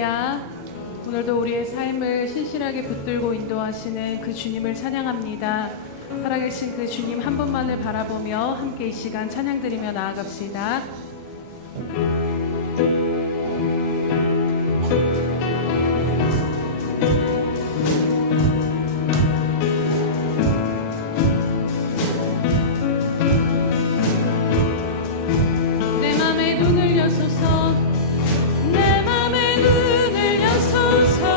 할렐루야. 오늘도 우리의 삶을 신실하게 붙들고 인도하시는 그 주님을 찬양합니다. 살아계신 그 주님 한 분만을 바라보며 함께 이 시간 찬양드리며 나아갑시다. 내 맘에 눈을 여소서, 내 맘에 눈을 여소서,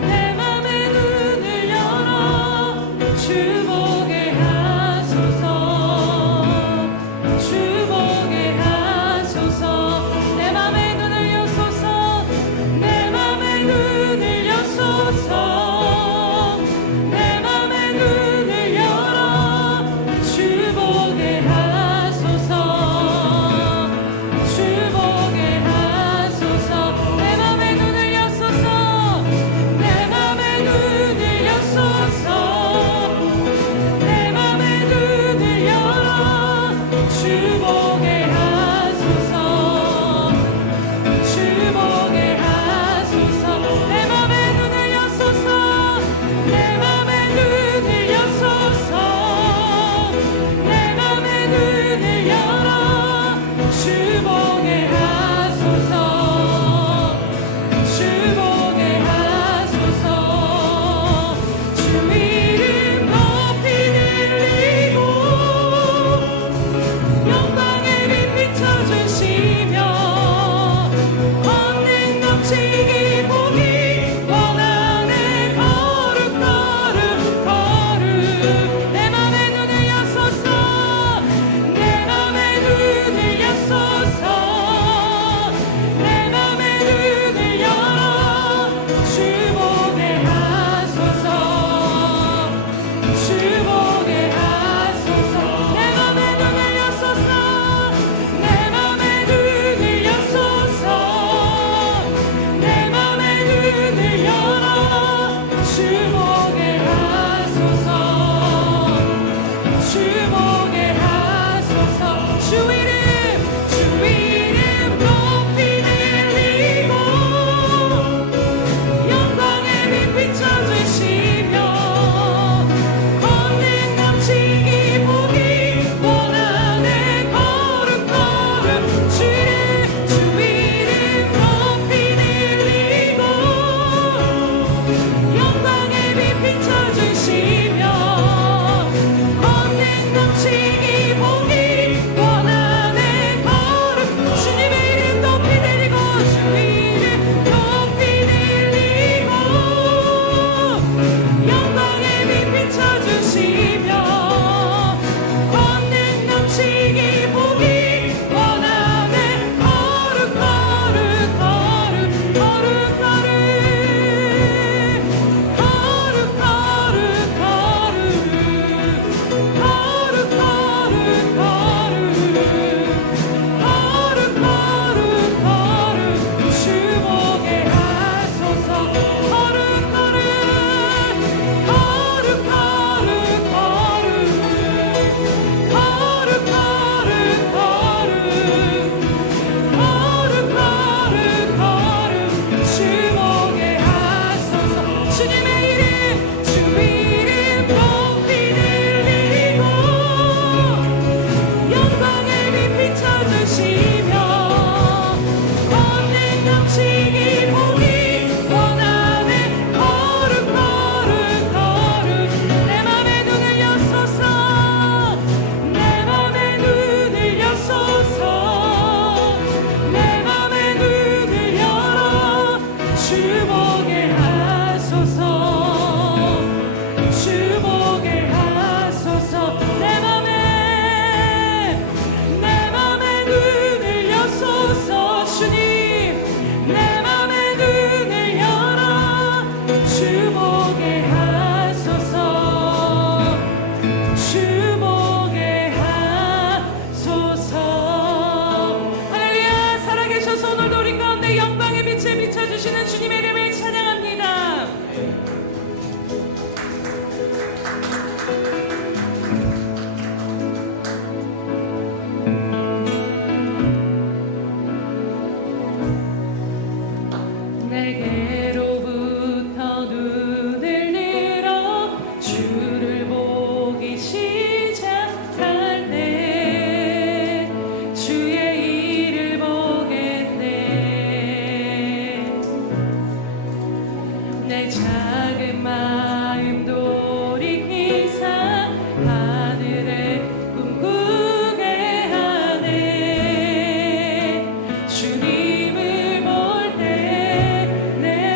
내 맘에 눈을 열어 주 보게 하소서, 주 보게 하소서. 내게로부터 눈을 들어 주를 보기 시작할 때 주의 일을 보겠네. 내 작은 마음 돌이키사 하늘에 꿈꾸게 하네. 주님을 볼 때 내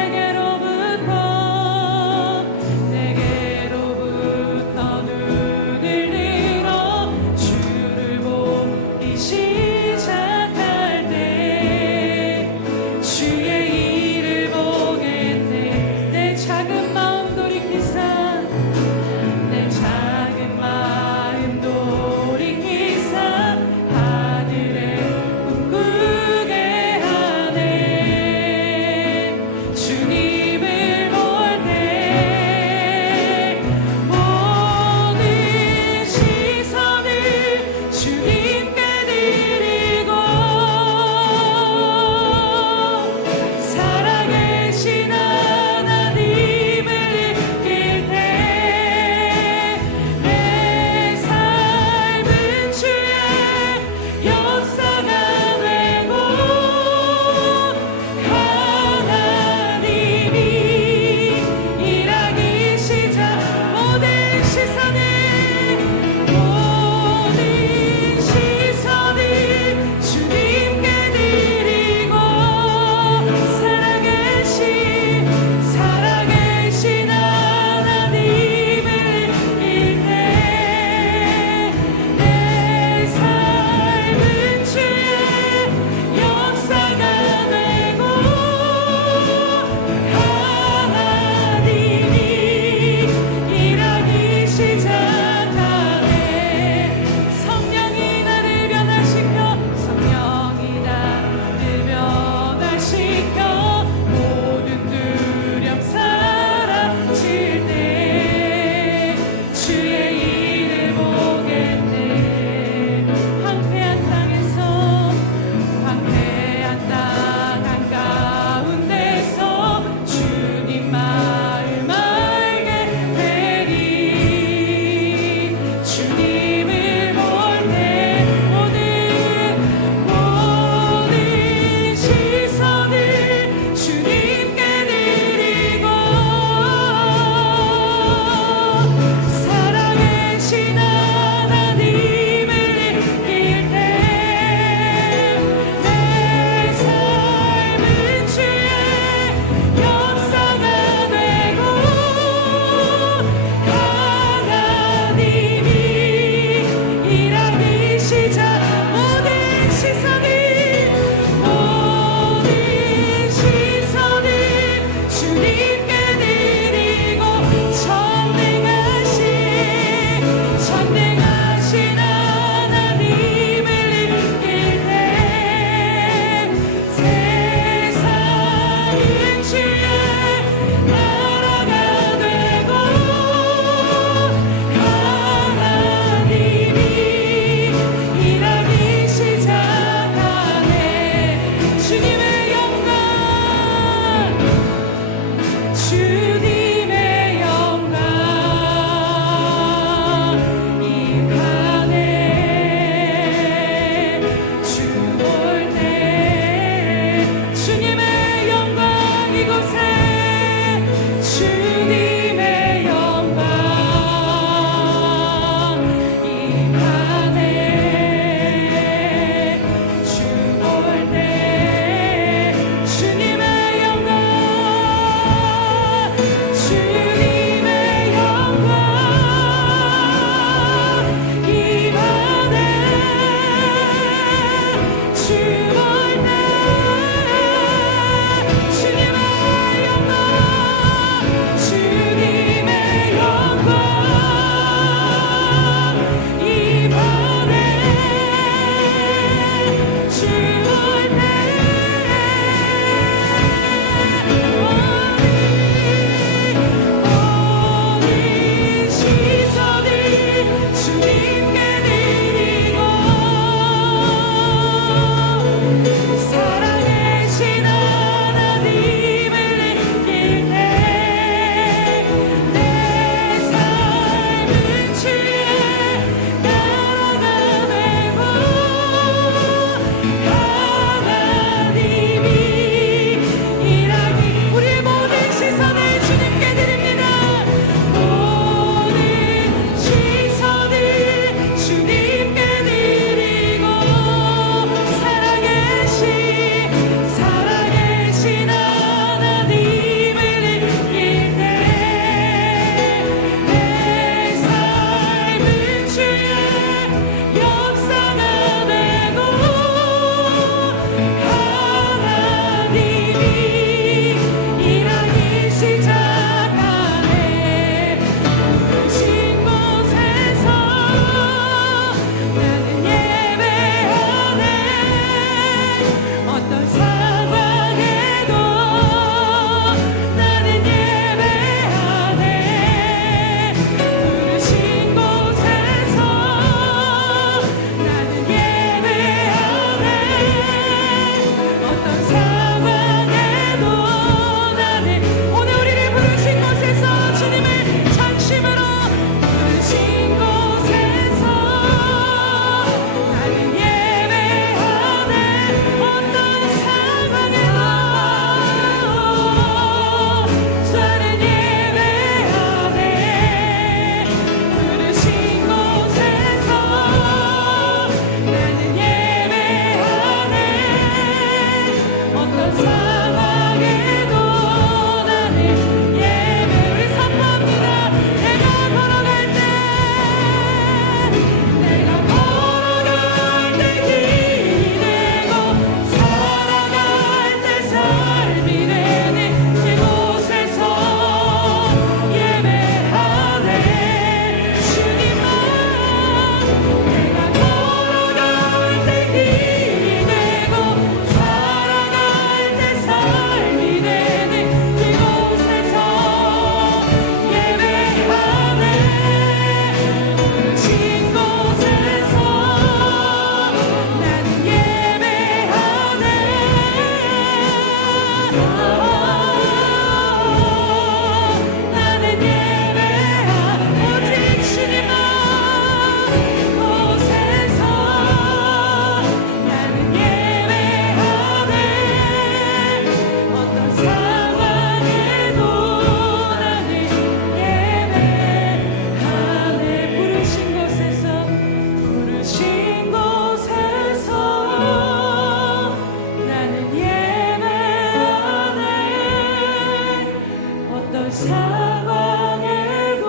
상황에도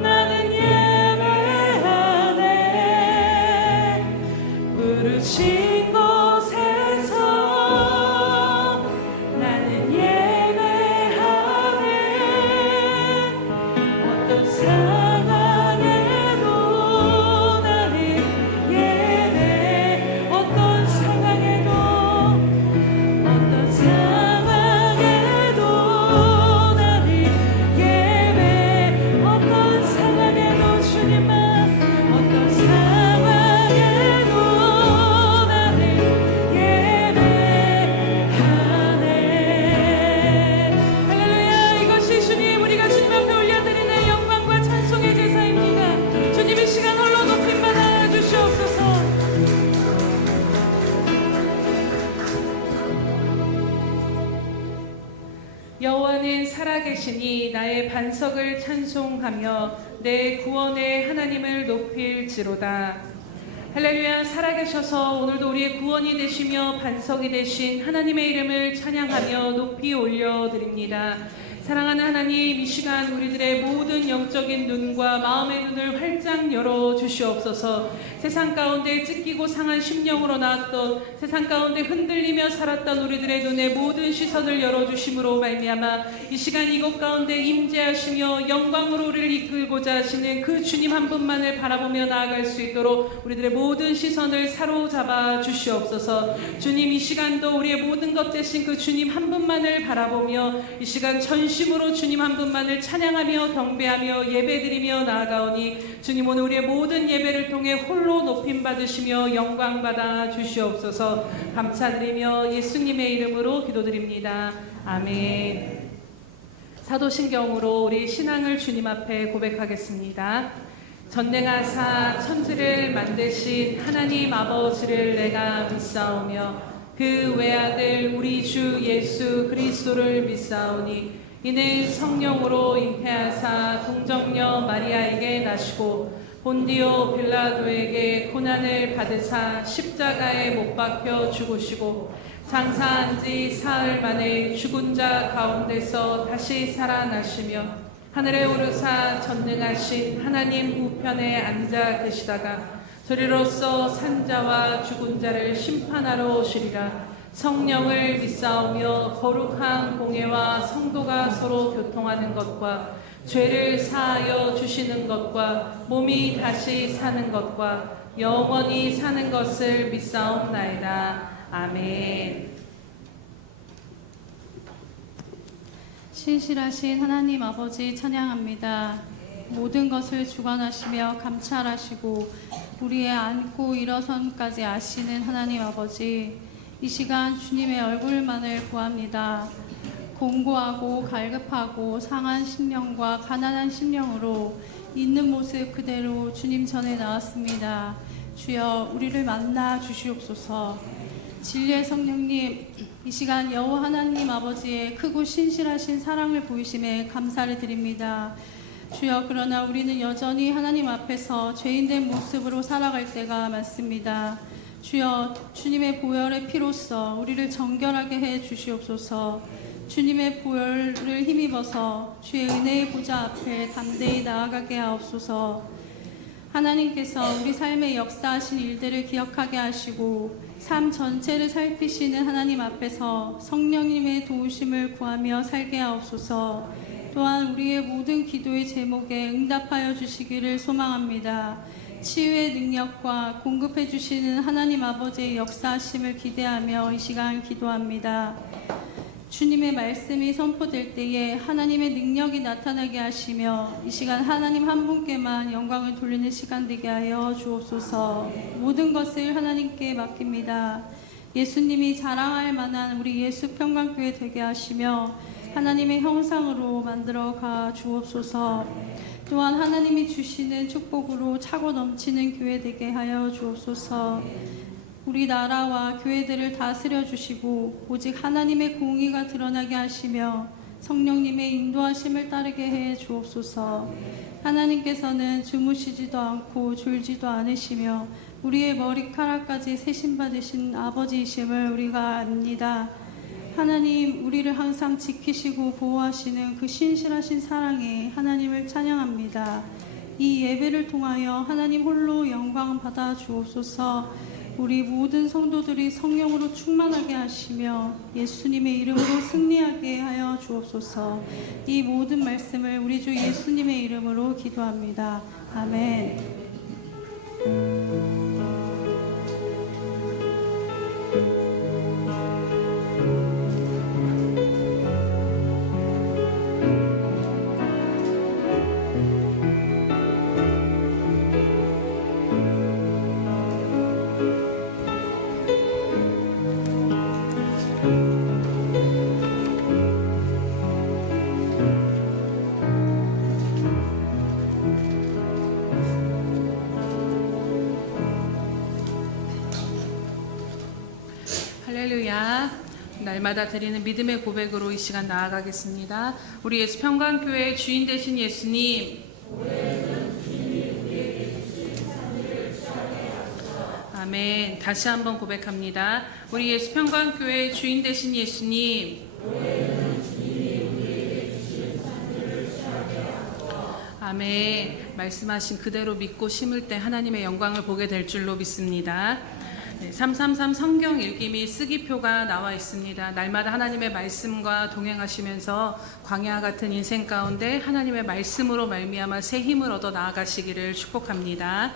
나는 예배하네. 부르신 곳에서 나는 예배하네. 어떤 상황에도 나는 예배. 어떤 상황에도 나는 예배. 어떤 상황에도 주님만. 어떤 상황에도 나는 예배하네. 할렐루야. 이것이 주님, 우리가 주님 앞에 올려드리는 영광과 찬송의 제사입니다. 주님 이 시간 홀로 높임 받아 주시옵소서. 여호와는 살아계시니 나의 반석을 찬송하며 내 구원의 하나님을 높일지로다. 할렐루야. 살아계셔서 오늘도 우리의 구원이 되시며 반석이 되신 하나님의 이름을 찬양하며 높이 올려드립니다. 사랑하는 하나님, 이 시간 우리들의 모든 영적인 눈과 마음의 눈을 활짝 열어 주시옵소서. 세상 가운데 찢기고 상한 심령으로 나왔던, 세상 가운데 흔들리며 살았던 우리들의 눈에 모든 시선을 열어주심으로 말미암아 이 시간 이곳 가운데 임재하시며 영광으로 우리를 이끌고자 하시는 그 주님 한 분만을 바라보며 나아갈 수 있도록 우리들의 모든 시선을 사로잡아 주시옵소서. 주님, 이 시간도 우리의 모든 것 되신 그 주님 한 분만을 바라보며 이 시간 전심으로 주님 한 분만을 찬양하며 경배하며 예배드리며 나아가오니 주님, 오늘 우리의 모든 예배를 통해 홀로 높임 받으시며 영광 받아 주시옵소서. 감사드리며 예수님의 이름으로 기도드립니다. 아멘. 사도신경으로 우리 신앙을 주님 앞에 고백하겠습니다. 전능하사 천지를 만드신 하나님 아버지를 내가 믿사오며 그 외아들 우리 주 예수 그리스도를 믿사오니 이는 성령으로 잉태하사 동정녀 마리아에게 나시고 본디오 빌라도에게 고난을 받으사 십자가에 못 박혀 죽으시고 장사한 지 사흘 만에 죽은 자 가운데서 다시 살아나시며 하늘에 오르사 전능하신 하나님 우편에 앉아 계시다가 저리로서 산자와 죽은 자를 심판하러 오시리라. 성령을 믿사오며 거룩한 공예와 성도가 서로 교통하는 것과 죄를 사하여 주시는 것과 몸이 다시 사는 것과 영원히 사는 것을 믿사옵나이다. 아멘. 신실하신 하나님 아버지 찬양합니다. 모든 것을 주관하시며 감찰하시고 우리의 앉고 일어선까지 아시는 하나님 아버지, 이 시간 주님의 얼굴만을 구합니다. 공고하고 갈급하고 상한 심령과 가난한 심령으로 있는 모습 그대로 주님 전에 나왔습니다. 주여, 우리를 만나 주시옵소서. 진리의 성령님, 이 시간 여호와 하나님 아버지의 크고 신실하신 사랑을 보이심에 감사를 드립니다. 주여, 그러나 우리는 여전히 하나님 앞에서 죄인된 모습으로 살아갈 때가 많습니다. 주여, 주님의 보혈의 피로써 우리를 정결하게 해 주시옵소서. 주님의 보혈을 힘입어서 주의 은혜의 보좌 앞에 담대히 나아가게 하옵소서. 하나님께서 우리 삶의 역사하신 일들을 기억하게 하시고 삶 전체를 살피시는 하나님 앞에서 성령님의 도우심을 구하며 살게 하옵소서. 또한 우리의 모든 기도의 제목에 응답하여 주시기를 소망합니다. 치유의 능력과 공급해 주시는 하나님 아버지의 역사하심을 기대하며 이 시간 기도합니다. 주님의 말씀이 선포될 때에 하나님의 능력이 나타나게 하시며 이 시간 하나님 한 분께만 영광을 돌리는 시간 되게 하여 주옵소서. 모든 것을 하나님께 맡깁니다. 예수님이 자랑할 만한 우리 예수 평강교회 되게 하시며 하나님의 형상으로 만들어 가 주옵소서. 또한 하나님이 주시는 축복으로 차고 넘치는 교회 되게 하여 주옵소서. 우리 나라와 교회들을 다스려 주시고 오직 하나님의 공의가 드러나게 하시며 성령님의 인도하심을 따르게 해 주옵소서. 하나님께서는 주무시지도 않고 졸지도 않으시며 우리의 머리카락까지 세심받으신 아버지이심을 우리가 압니다. 하나님, 우리를 항상 지키시고 보호하시는 그 신실하신 사랑에 하나님을 찬양합니다. 이 예배를 통하여 하나님 홀로 영광 받아 주옵소서. 우리 모든 성도들이 성령으로 충만하게 하시며 예수님의 이름으로 승리하게 하여 주옵소서. 이 모든 말씀을 우리 주 예수님의 이름으로 기도합니다. 아멘. 할렐루야. 날마다 드리는 믿음의 고백으로 이 시간 나아가겠습니다. 우리 예수평강교회 주인 되신 예수님, 아멘. 다시 한번 고백합니다. 우리 예수평강교회 주인 되신 예수님, 아멘. 말씀하신 그대로 믿고 심을 때 하나님의 영광을 보게 될 줄로 믿습니다. 333 성경 읽기 및 쓰기표가 나와 있습니다. 날마다 하나님의 말씀과 동행하시면서 광야 같은 인생 가운데 하나님의 말씀으로 말미암아 새 힘을 얻어 나아가시기를 축복합니다.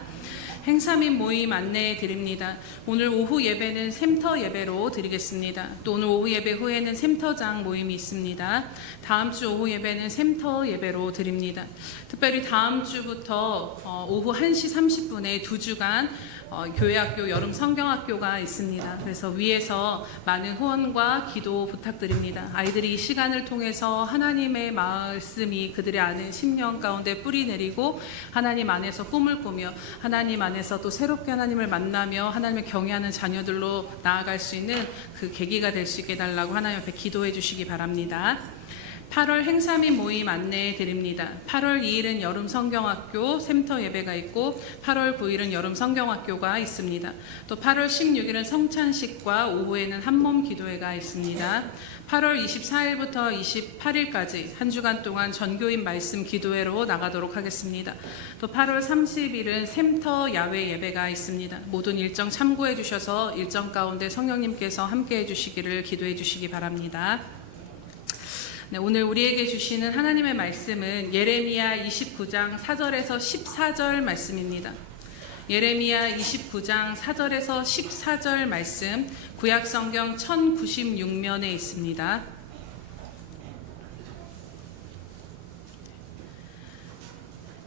행사 및 모임 안내해 드립니다. 오늘 오후 예배는 샘터 예배로 드리겠습니다. 또 오늘 오후 예배 후에는 샘터장 모임이 있습니다. 다음 주 오후 예배는 샘터 예배로 드립니다. 특별히 다음 주부터 오후 1시 30분에 2주간 교회학교 여름 성경학교가 있습니다. 그래서 위에서 많은 후원과 기도 부탁드립니다. 아이들이 이 시간을 통해서 하나님의 말씀이 그들의 안에 심령 가운데 뿌리 내리고 하나님 안에서 꿈을 꾸며 하나님 안에서 또 새롭게 하나님을 만나며 하나님을 경외하는 자녀들로 나아갈 수 있는 그 계기가 될 수 있게 해달라고 하나님 앞에 기도해 주시기 바랍니다. 8월 행사 및 모임 안내해 드립니다. 8월 2일은 여름 성경학교 샘터 예배가 있고 8월 9일은 여름 성경학교가 있습니다. 또 8월 16일은 성찬식과 오후에는 한몸 기도회가 있습니다. 8월 24일부터 28일까지 한 주간 동안 전교인 말씀 기도회로 나가도록 하겠습니다. 또 8월 30일은 샘터 야외 예배가 있습니다. 모든 일정 참고해 주셔서 일정 가운데 성령님께서 함께해 주시기를 기도해 주시기 바랍니다. 네, 오늘 우리에게 주시는 하나님의 말씀은 예레미야 29장 4절에서 14절 말씀입니다. 예레미야 29장 4절에서 14절 말씀, 구약성경 1096면에 있습니다.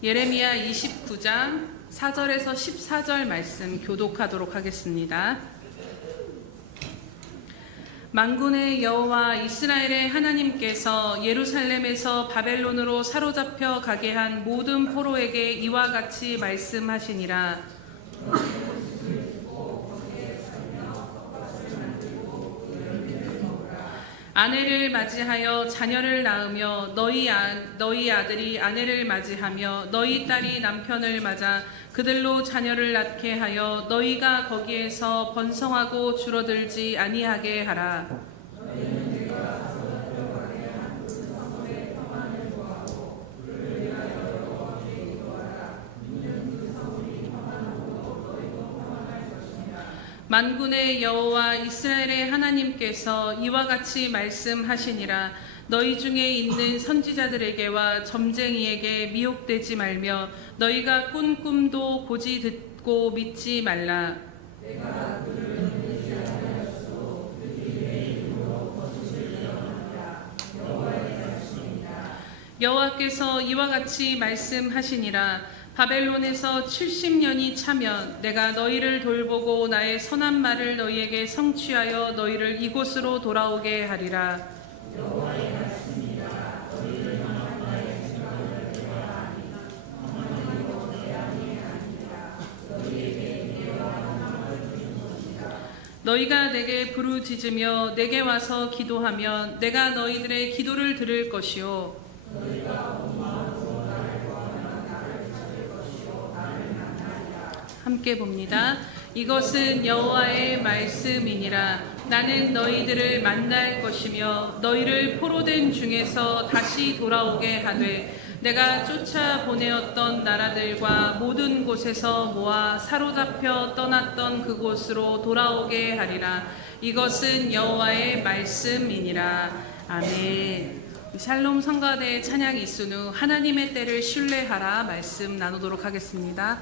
예레미야 29장 4절에서 14절 말씀 교독하도록 하겠습니다. 만군의 여호와 이스라엘의 하나님께서 예루살렘에서 바벨론으로 사로잡혀 가게 한 모든 포로에게 이와 같이 말씀하시니라. 아내를 맞이하여 자녀를 낳으며 너희 아들이 아내를 맞이하며 너희 딸이 남편을 맞아 그들로 자녀를 낳게 하여 너희가 거기에서 번성하고 줄어들지 아니하게 하라. 만군의 여호와 이스라엘의 하나님께서 이와 같이 말씀하시니라. 너희 중에 있는 선지자들에게와 점쟁이에게 미혹되지 말며 너희가 꾼 꿈도 고지 듣고 믿지 말라. 여호와께서 이와 같이 말씀하시니라. 바벨론에서 70년이 차면 내가 너희를 돌보고 나의 선한 말을 너희에게 성취하여 너희를 이곳으로 돌아오게 하리라. 너희가 내게 부르짖으며 내게 와서 기도하면 내가 너희들의 기도를 들을 것이요 함께 봅니다. 이것은 여호와의 말씀이니라. 나는 너희들을 만날 것이며 너희를 포로된 중에서 다시 돌아오게 하되 내가 쫓아 보내었던 나라들과 모든 곳에서 모아 사로잡혀 떠났던 그곳으로 돌아오게 하리라. 이것은 여호와의 말씀이니라. 아멘. 샬롬 성가대 찬양 이순 후 하나님의 때를 신뢰하라 말씀 나누도록 하겠습니다.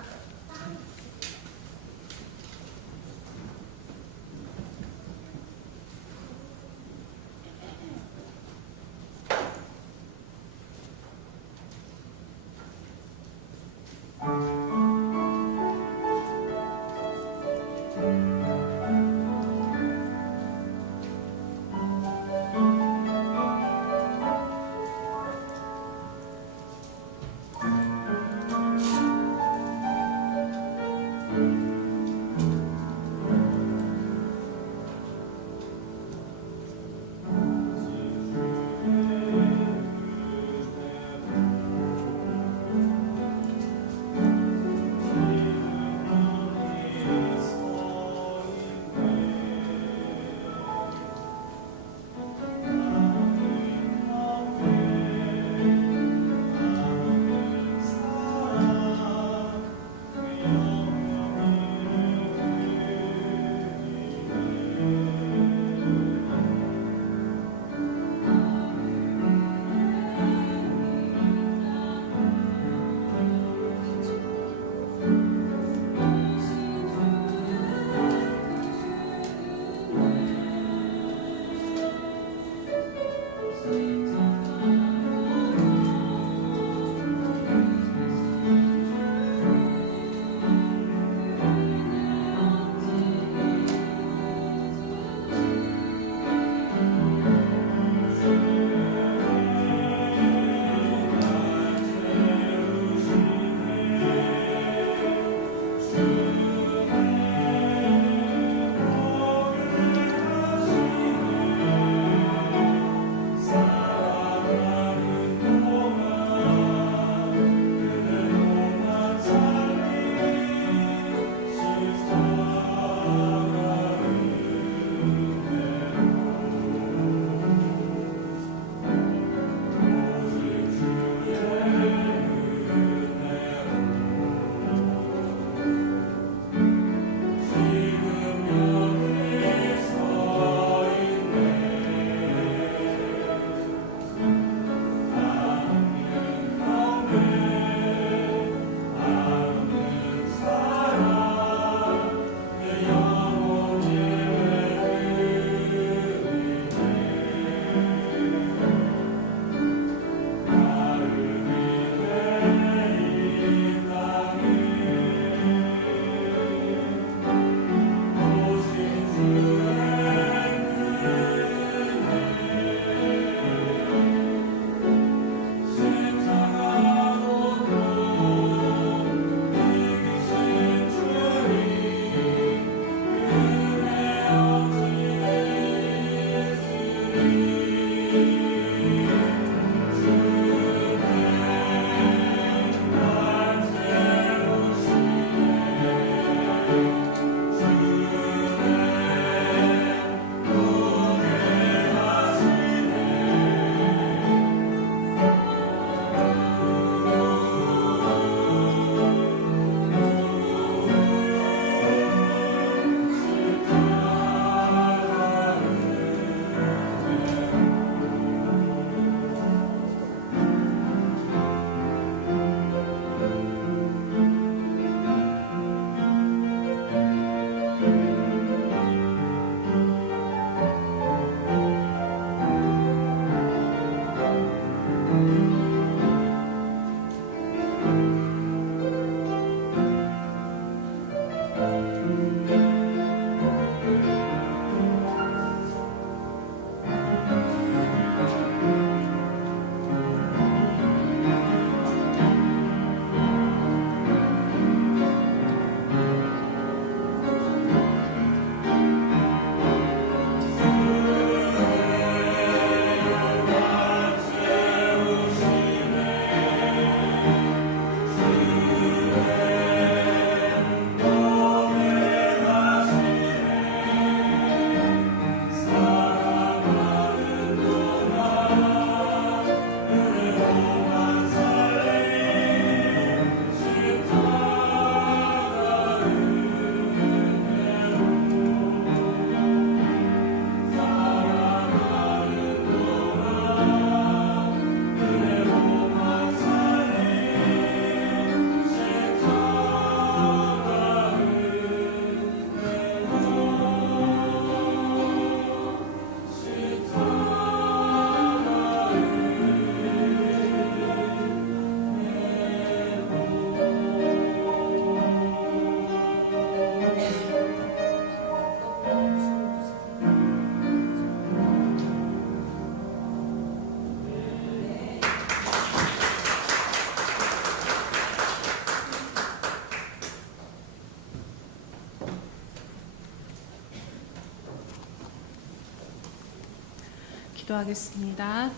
기도하겠습니다.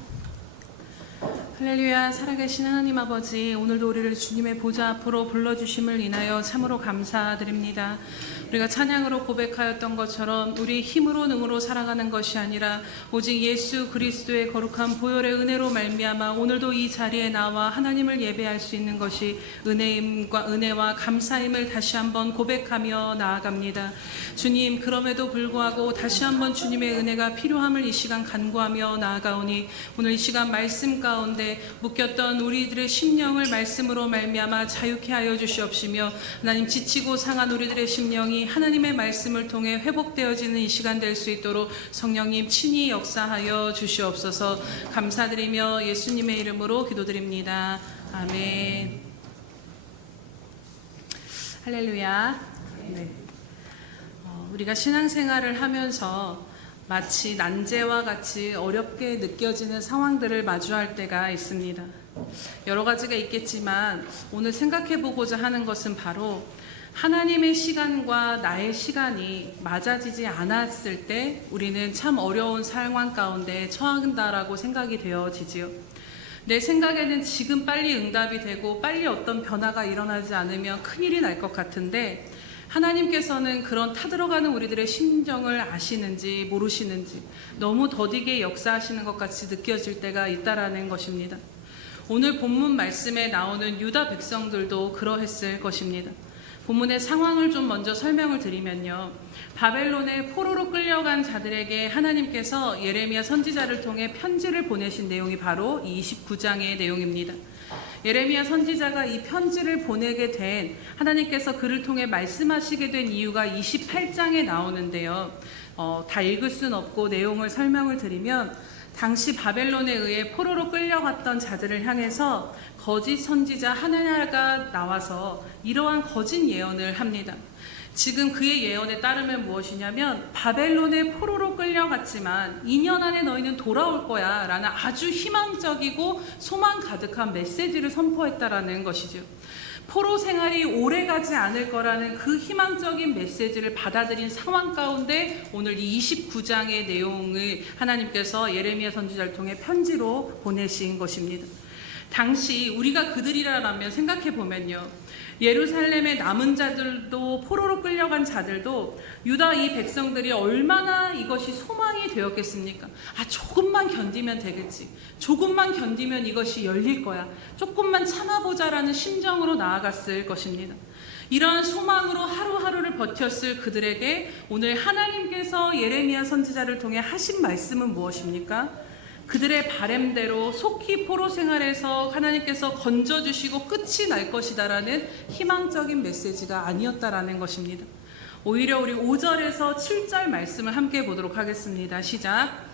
할렐루야. 살아계신 하나님 아버지, 오늘도 우리를 주님의 보좌 앞으로 불러주심을 인하여 참으로 감사드립니다. 우리가 찬양으로 고백하였던 것처럼 우리 힘으로 능으로 살아가는 것이 아니라 오직 예수 그리스도의 거룩한 보혈의 은혜로 말미암아 오늘도 이 자리에 나와 하나님을 예배할 수 있는 것이 은혜와 감사임을 다시 한번 고백하며 나아갑니다. 주님, 그럼에도 불구하고 다시 한번 주님의 은혜가 필요함을 이 시간 간구하며 나아가오니 오늘 이 시간 말씀 가운데 묶였던 우리들의 심령을 말씀으로 말미암아 자유케 하여 주시옵시며 하나님, 지치고 상한 우리들의 심령이 하나님의 말씀을 통해 회복되어지는 이 시간 될 수 있도록 성령님 친히 역사하여 주시옵소서. 감사드리며 예수님의 이름으로 기도드립니다. 아멘. 할렐루야. 네. 우리가 신앙생활을 하면서 마치 난제와 같이 어렵게 느껴지는 상황들을 마주할 때가 있습니다. 여러 가지가 있겠지만 오늘 생각해보고자 하는 것은 바로 하나님의 시간과 나의 시간이 맞아지지 않았을 때 우리는 참 어려운 상황 가운데 처한다라고 생각이 되어지지요. 내 생각에는 지금 빨리 응답이 되고 빨리 어떤 변화가 일어나지 않으면 큰일이 날 것 같은데 하나님께서는 그런 타들어가는 우리들의 심정을 아시는지 모르시는지 너무 더디게 역사하시는 것 같이 느껴질 때가 있다라는 것입니다. 오늘 본문 말씀에 나오는 유다 백성들도 그러했을 것입니다. 본문의 상황을 좀 먼저 설명을 드리면요, 바벨론의 포로로 끌려간 자들에게 하나님께서 예레미야 선지자를 통해 편지를 보내신 내용이 바로 이 29장의 내용입니다. 예레미야 선지자가 이 편지를 보내게 된, 하나님께서 그를 통해 말씀하시게 된 이유가 28장에 나오는데요. 다 읽을 순 없고 내용을 설명을 드리면, 당시 바벨론에 의해 포로로 끌려갔던 자들을 향해서 거짓 선지자 하나냐가 나와서 이러한 거짓 예언을 합니다. 지금 그의 예언에 따르면 무엇이냐면, 바벨론에 포로로 끌려갔지만 2년 안에 너희는 돌아올 거야 라는 아주 희망적이고 소망 가득한 메시지를 선포했다라는 것이죠. 포로 생활이 오래가지 않을 거라는 그 희망적인 메시지를 받아들인 상황 가운데 오늘 이 29장의 내용을 하나님께서 예레미야 선지자를 통해 편지로 보내신 것입니다. 당시 우리가 그들이라면 생각해 보면요, 예루살렘의 남은 자들도 포로로 끌려간 자들도 유다 이 백성들이 얼마나 이것이 소망이 되었겠습니까? 조금만 견디면 되겠지, 조금만 견디면 이것이 열릴 거야, 조금만 참아보자라는 심정으로 나아갔을 것입니다. 이러한 소망으로 하루하루를 버텼을 그들에게 오늘 하나님께서 예레미야 선지자를 통해 하신 말씀은 무엇입니까? 그들의 바램대로 속히 포로 생활에서 하나님께서 건져주시고 끝이 날 것이다라는 희망적인 메시지가 아니었다라는 것입니다. 오히려 우리 5절에서 7절 말씀을 함께 보도록 하겠습니다. 시작.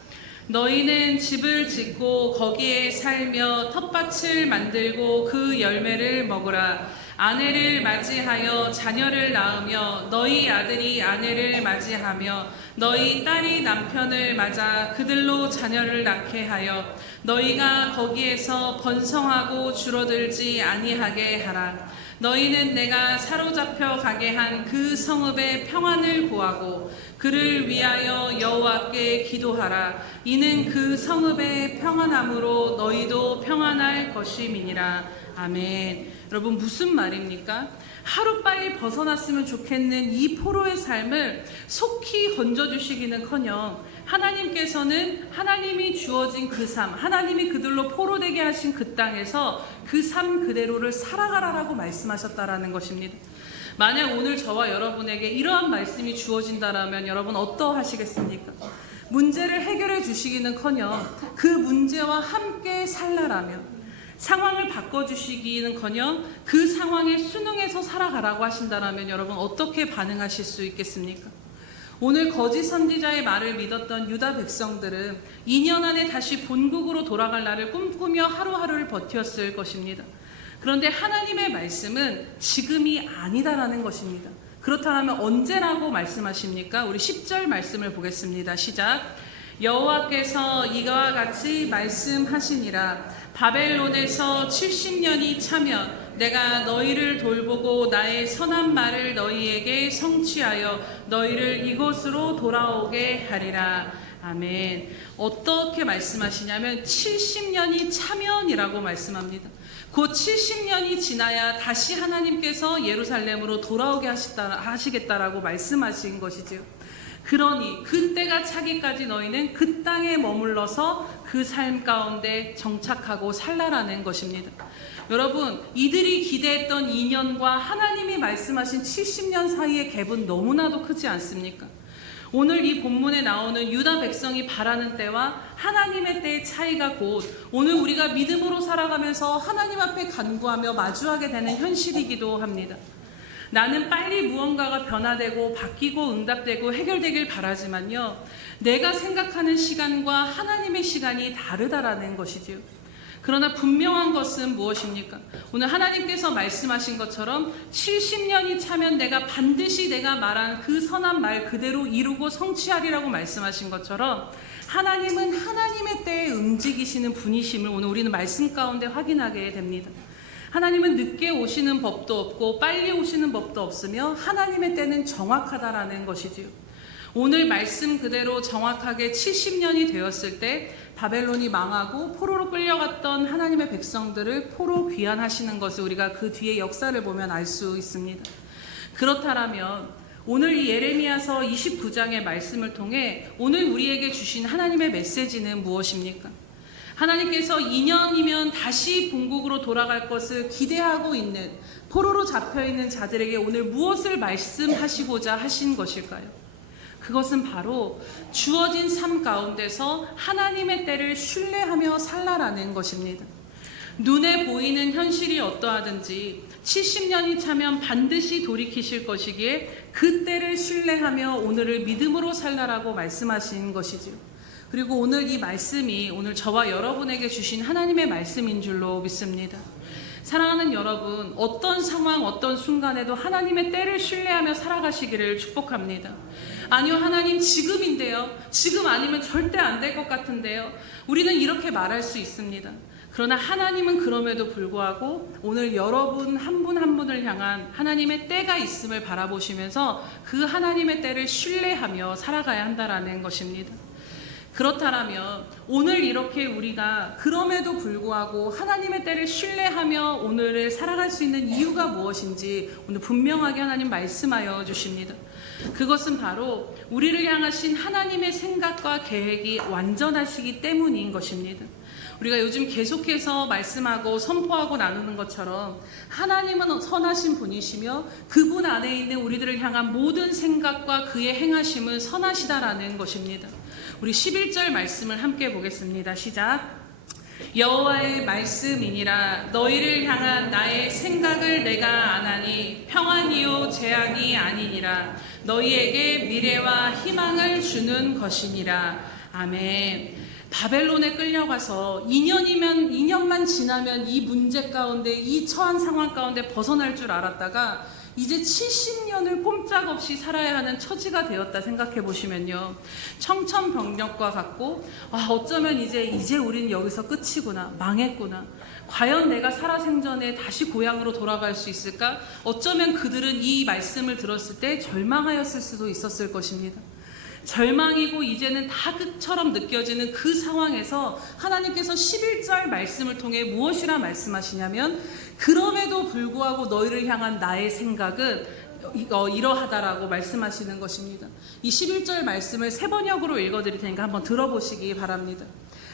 너희는 집을 짓고 거기에 살며 텃밭을 만들고 그 열매를 먹으라. 아내를 맞이하여 자녀를 낳으며 너희 아들이 아내를 맞이하며 너희 딸이 남편을 맞아 그들로 자녀를 낳게 하여 너희가 거기에서 번성하고 줄어들지 아니하게 하라. 너희는 내가 사로잡혀 가게 한 그 성읍의 평안을 구하고 그를 위하여 여호와께 기도하라. 이는 그 성읍의 평안함으로 너희도 평안할 것임이니라. 아멘. 여러분, 무슨 말입니까? 하루빨리 벗어났으면 좋겠는 이 포로의 삶을 속히 건져주시기는커녕 하나님께서는 하나님이 주어진 그 삶, 하나님이 그들로 포로되게 하신 그 땅에서 그 삶 그대로를 살아가라라고 말씀하셨다라는 것입니다. 만약 오늘 저와 여러분에게 이러한 말씀이 주어진다라면 여러분 어떠하시겠습니까? 문제를 해결해 주시기는커녕 그 문제와 함께 살라라며, 상황을 바꿔주시기는커녕 그 상황에 순응해서 살아가라고 하신다라면 여러분 어떻게 반응하실 수 있겠습니까? 오늘 거짓 선지자의 말을 믿었던 유다 백성들은 2년 안에 다시 본국으로 돌아갈 날을 꿈꾸며 하루하루를 버텼을 것입니다. 그런데 하나님의 말씀은 지금이 아니다라는 것입니다. 그렇다면 언제라고 말씀하십니까? 우리 10절 말씀을 보겠습니다. 시작. 여호와께서 이와 같이 말씀하시니라. 바벨론에서 70년이 차면 내가 너희를 돌보고 나의 선한 말을 너희에게 성취하여 너희를 이곳으로 돌아오게 하리라. 아멘. 어떻게 말씀하시냐면 70년이 차면이라고 말씀합니다. 곧 70년이 지나야 다시 하나님께서 예루살렘으로 돌아오게 하시겠다라고 말씀하신 것이지요. 그러니 그때가 차기까지 너희는 그 땅에 머물러서 그 삶 가운데 정착하고 살라라는 것입니다. 여러분, 이들이 기대했던 2년과 하나님이 말씀하신 70년 사이의 갭은 너무나도 크지 않습니까? 오늘 이 본문에 나오는 유다 백성이 바라는 때와 하나님의 때의 차이가 곧 오늘 우리가 믿음으로 살아가면서 하나님 앞에 간구하며 마주하게 되는 현실이기도 합니다. 나는 빨리 무언가가 변화되고 바뀌고 응답되고 해결되길 바라지만요, 내가 생각하는 시간과 하나님의 시간이 다르다라는 것이지요. 그러나 분명한 것은 무엇입니까? 오늘 하나님께서 말씀하신 것처럼 70년이 차면 내가 반드시 내가 말한 그 선한 말 그대로 이루고 성취하리라고 말씀하신 것처럼 하나님은 하나님의 때에 움직이시는 분이심을 오늘 우리는 말씀 가운데 확인하게 됩니다. 하나님은 늦게 오시는 법도 없고 빨리 오시는 법도 없으며 하나님의 때는 정확하다라는 것이지요. 오늘 말씀 그대로 정확하게 70년이 되었을 때 바벨론이 망하고 포로로 끌려갔던 하나님의 백성들을 포로 귀환하시는 것을 우리가 그 뒤에 역사를 보면 알 수 있습니다. 그렇다면 오늘 이 예레미야서 29장의 말씀을 통해 오늘 우리에게 주신 하나님의 메시지는 무엇입니까? 하나님께서 2년이면 다시 본국으로 돌아갈 것을 기대하고 있는 포로로 잡혀있는 자들에게 오늘 무엇을 말씀하시고자 하신 것일까요? 그것은 바로 주어진 삶 가운데서 하나님의 때를 신뢰하며 살라라는 것입니다. 눈에 보이는 현실이 어떠하든지 70년이 차면 반드시 돌이키실 것이기에 그 때를 신뢰하며 오늘을 믿음으로 살라라고 말씀하신 것이지요. 그리고 오늘 이 말씀이 오늘 저와 여러분에게 주신 하나님의 말씀인 줄로 믿습니다. 사랑하는 여러분, 어떤 상황, 어떤 순간에도 하나님의 때를 신뢰하며 살아가시기를 축복합니다. 아니요, 하나님 지금인데요. 지금 아니면 절대 안 될 것 같은데요. 우리는 이렇게 말할 수 있습니다. 그러나 하나님은 그럼에도 불구하고 오늘 여러분 한 분 한 분을 향한 하나님의 때가 있음을 바라보시면서 그 하나님의 때를 신뢰하며 살아가야 한다라는 것입니다. 그렇다면 오늘 이렇게 우리가 그럼에도 불구하고 하나님의 때를 신뢰하며 오늘을 살아갈 수 있는 이유가 무엇인지 오늘 분명하게 하나님 말씀하여 주십니다. 그것은 바로 우리를 향하신 하나님의 생각과 계획이 완전하시기 때문인 것입니다. 우리가 요즘 계속해서 말씀하고 선포하고 나누는 것처럼 하나님은 선하신 분이시며 그분 안에 있는 우리들을 향한 모든 생각과 그의 행하심은 선하시다라는 것입니다. 우리 11절 말씀을 함께 보겠습니다. 시작. 여호와의 말씀이니라. 너희를 향한 나의 생각을 내가 아나니 평안이요 재앙이 아니니라. 너희에게 미래와 희망을 주는 것이니라. 아멘. 바벨론에 끌려가서 2년만 지나면 이 문제 가운데, 이 처한 상황 가운데 벗어날 줄 알았다가 이제 70년을 꼼짝없이 살아야 하는 처지가 되었다 생각해 보시면요, 청천벽력과 같고, 어쩌면 이제 우리는 여기서 끝이구나, 망했구나, 과연 내가 살아생전에 다시 고향으로 돌아갈 수 있을까? 어쩌면 그들은 이 말씀을 들었을 때 절망하였을 수도 있었을 것입니다. 절망이고 이제는 다 끝처럼 느껴지는 그 상황에서 하나님께서 11절 말씀을 통해 무엇이라 말씀하시냐면, 그럼에도 불구하고 너희를 향한 나의 생각은 이러하다라고 말씀하시는 것입니다. 이 11절 말씀을 세 번역으로 읽어드릴 테니까 한번 들어보시기 바랍니다.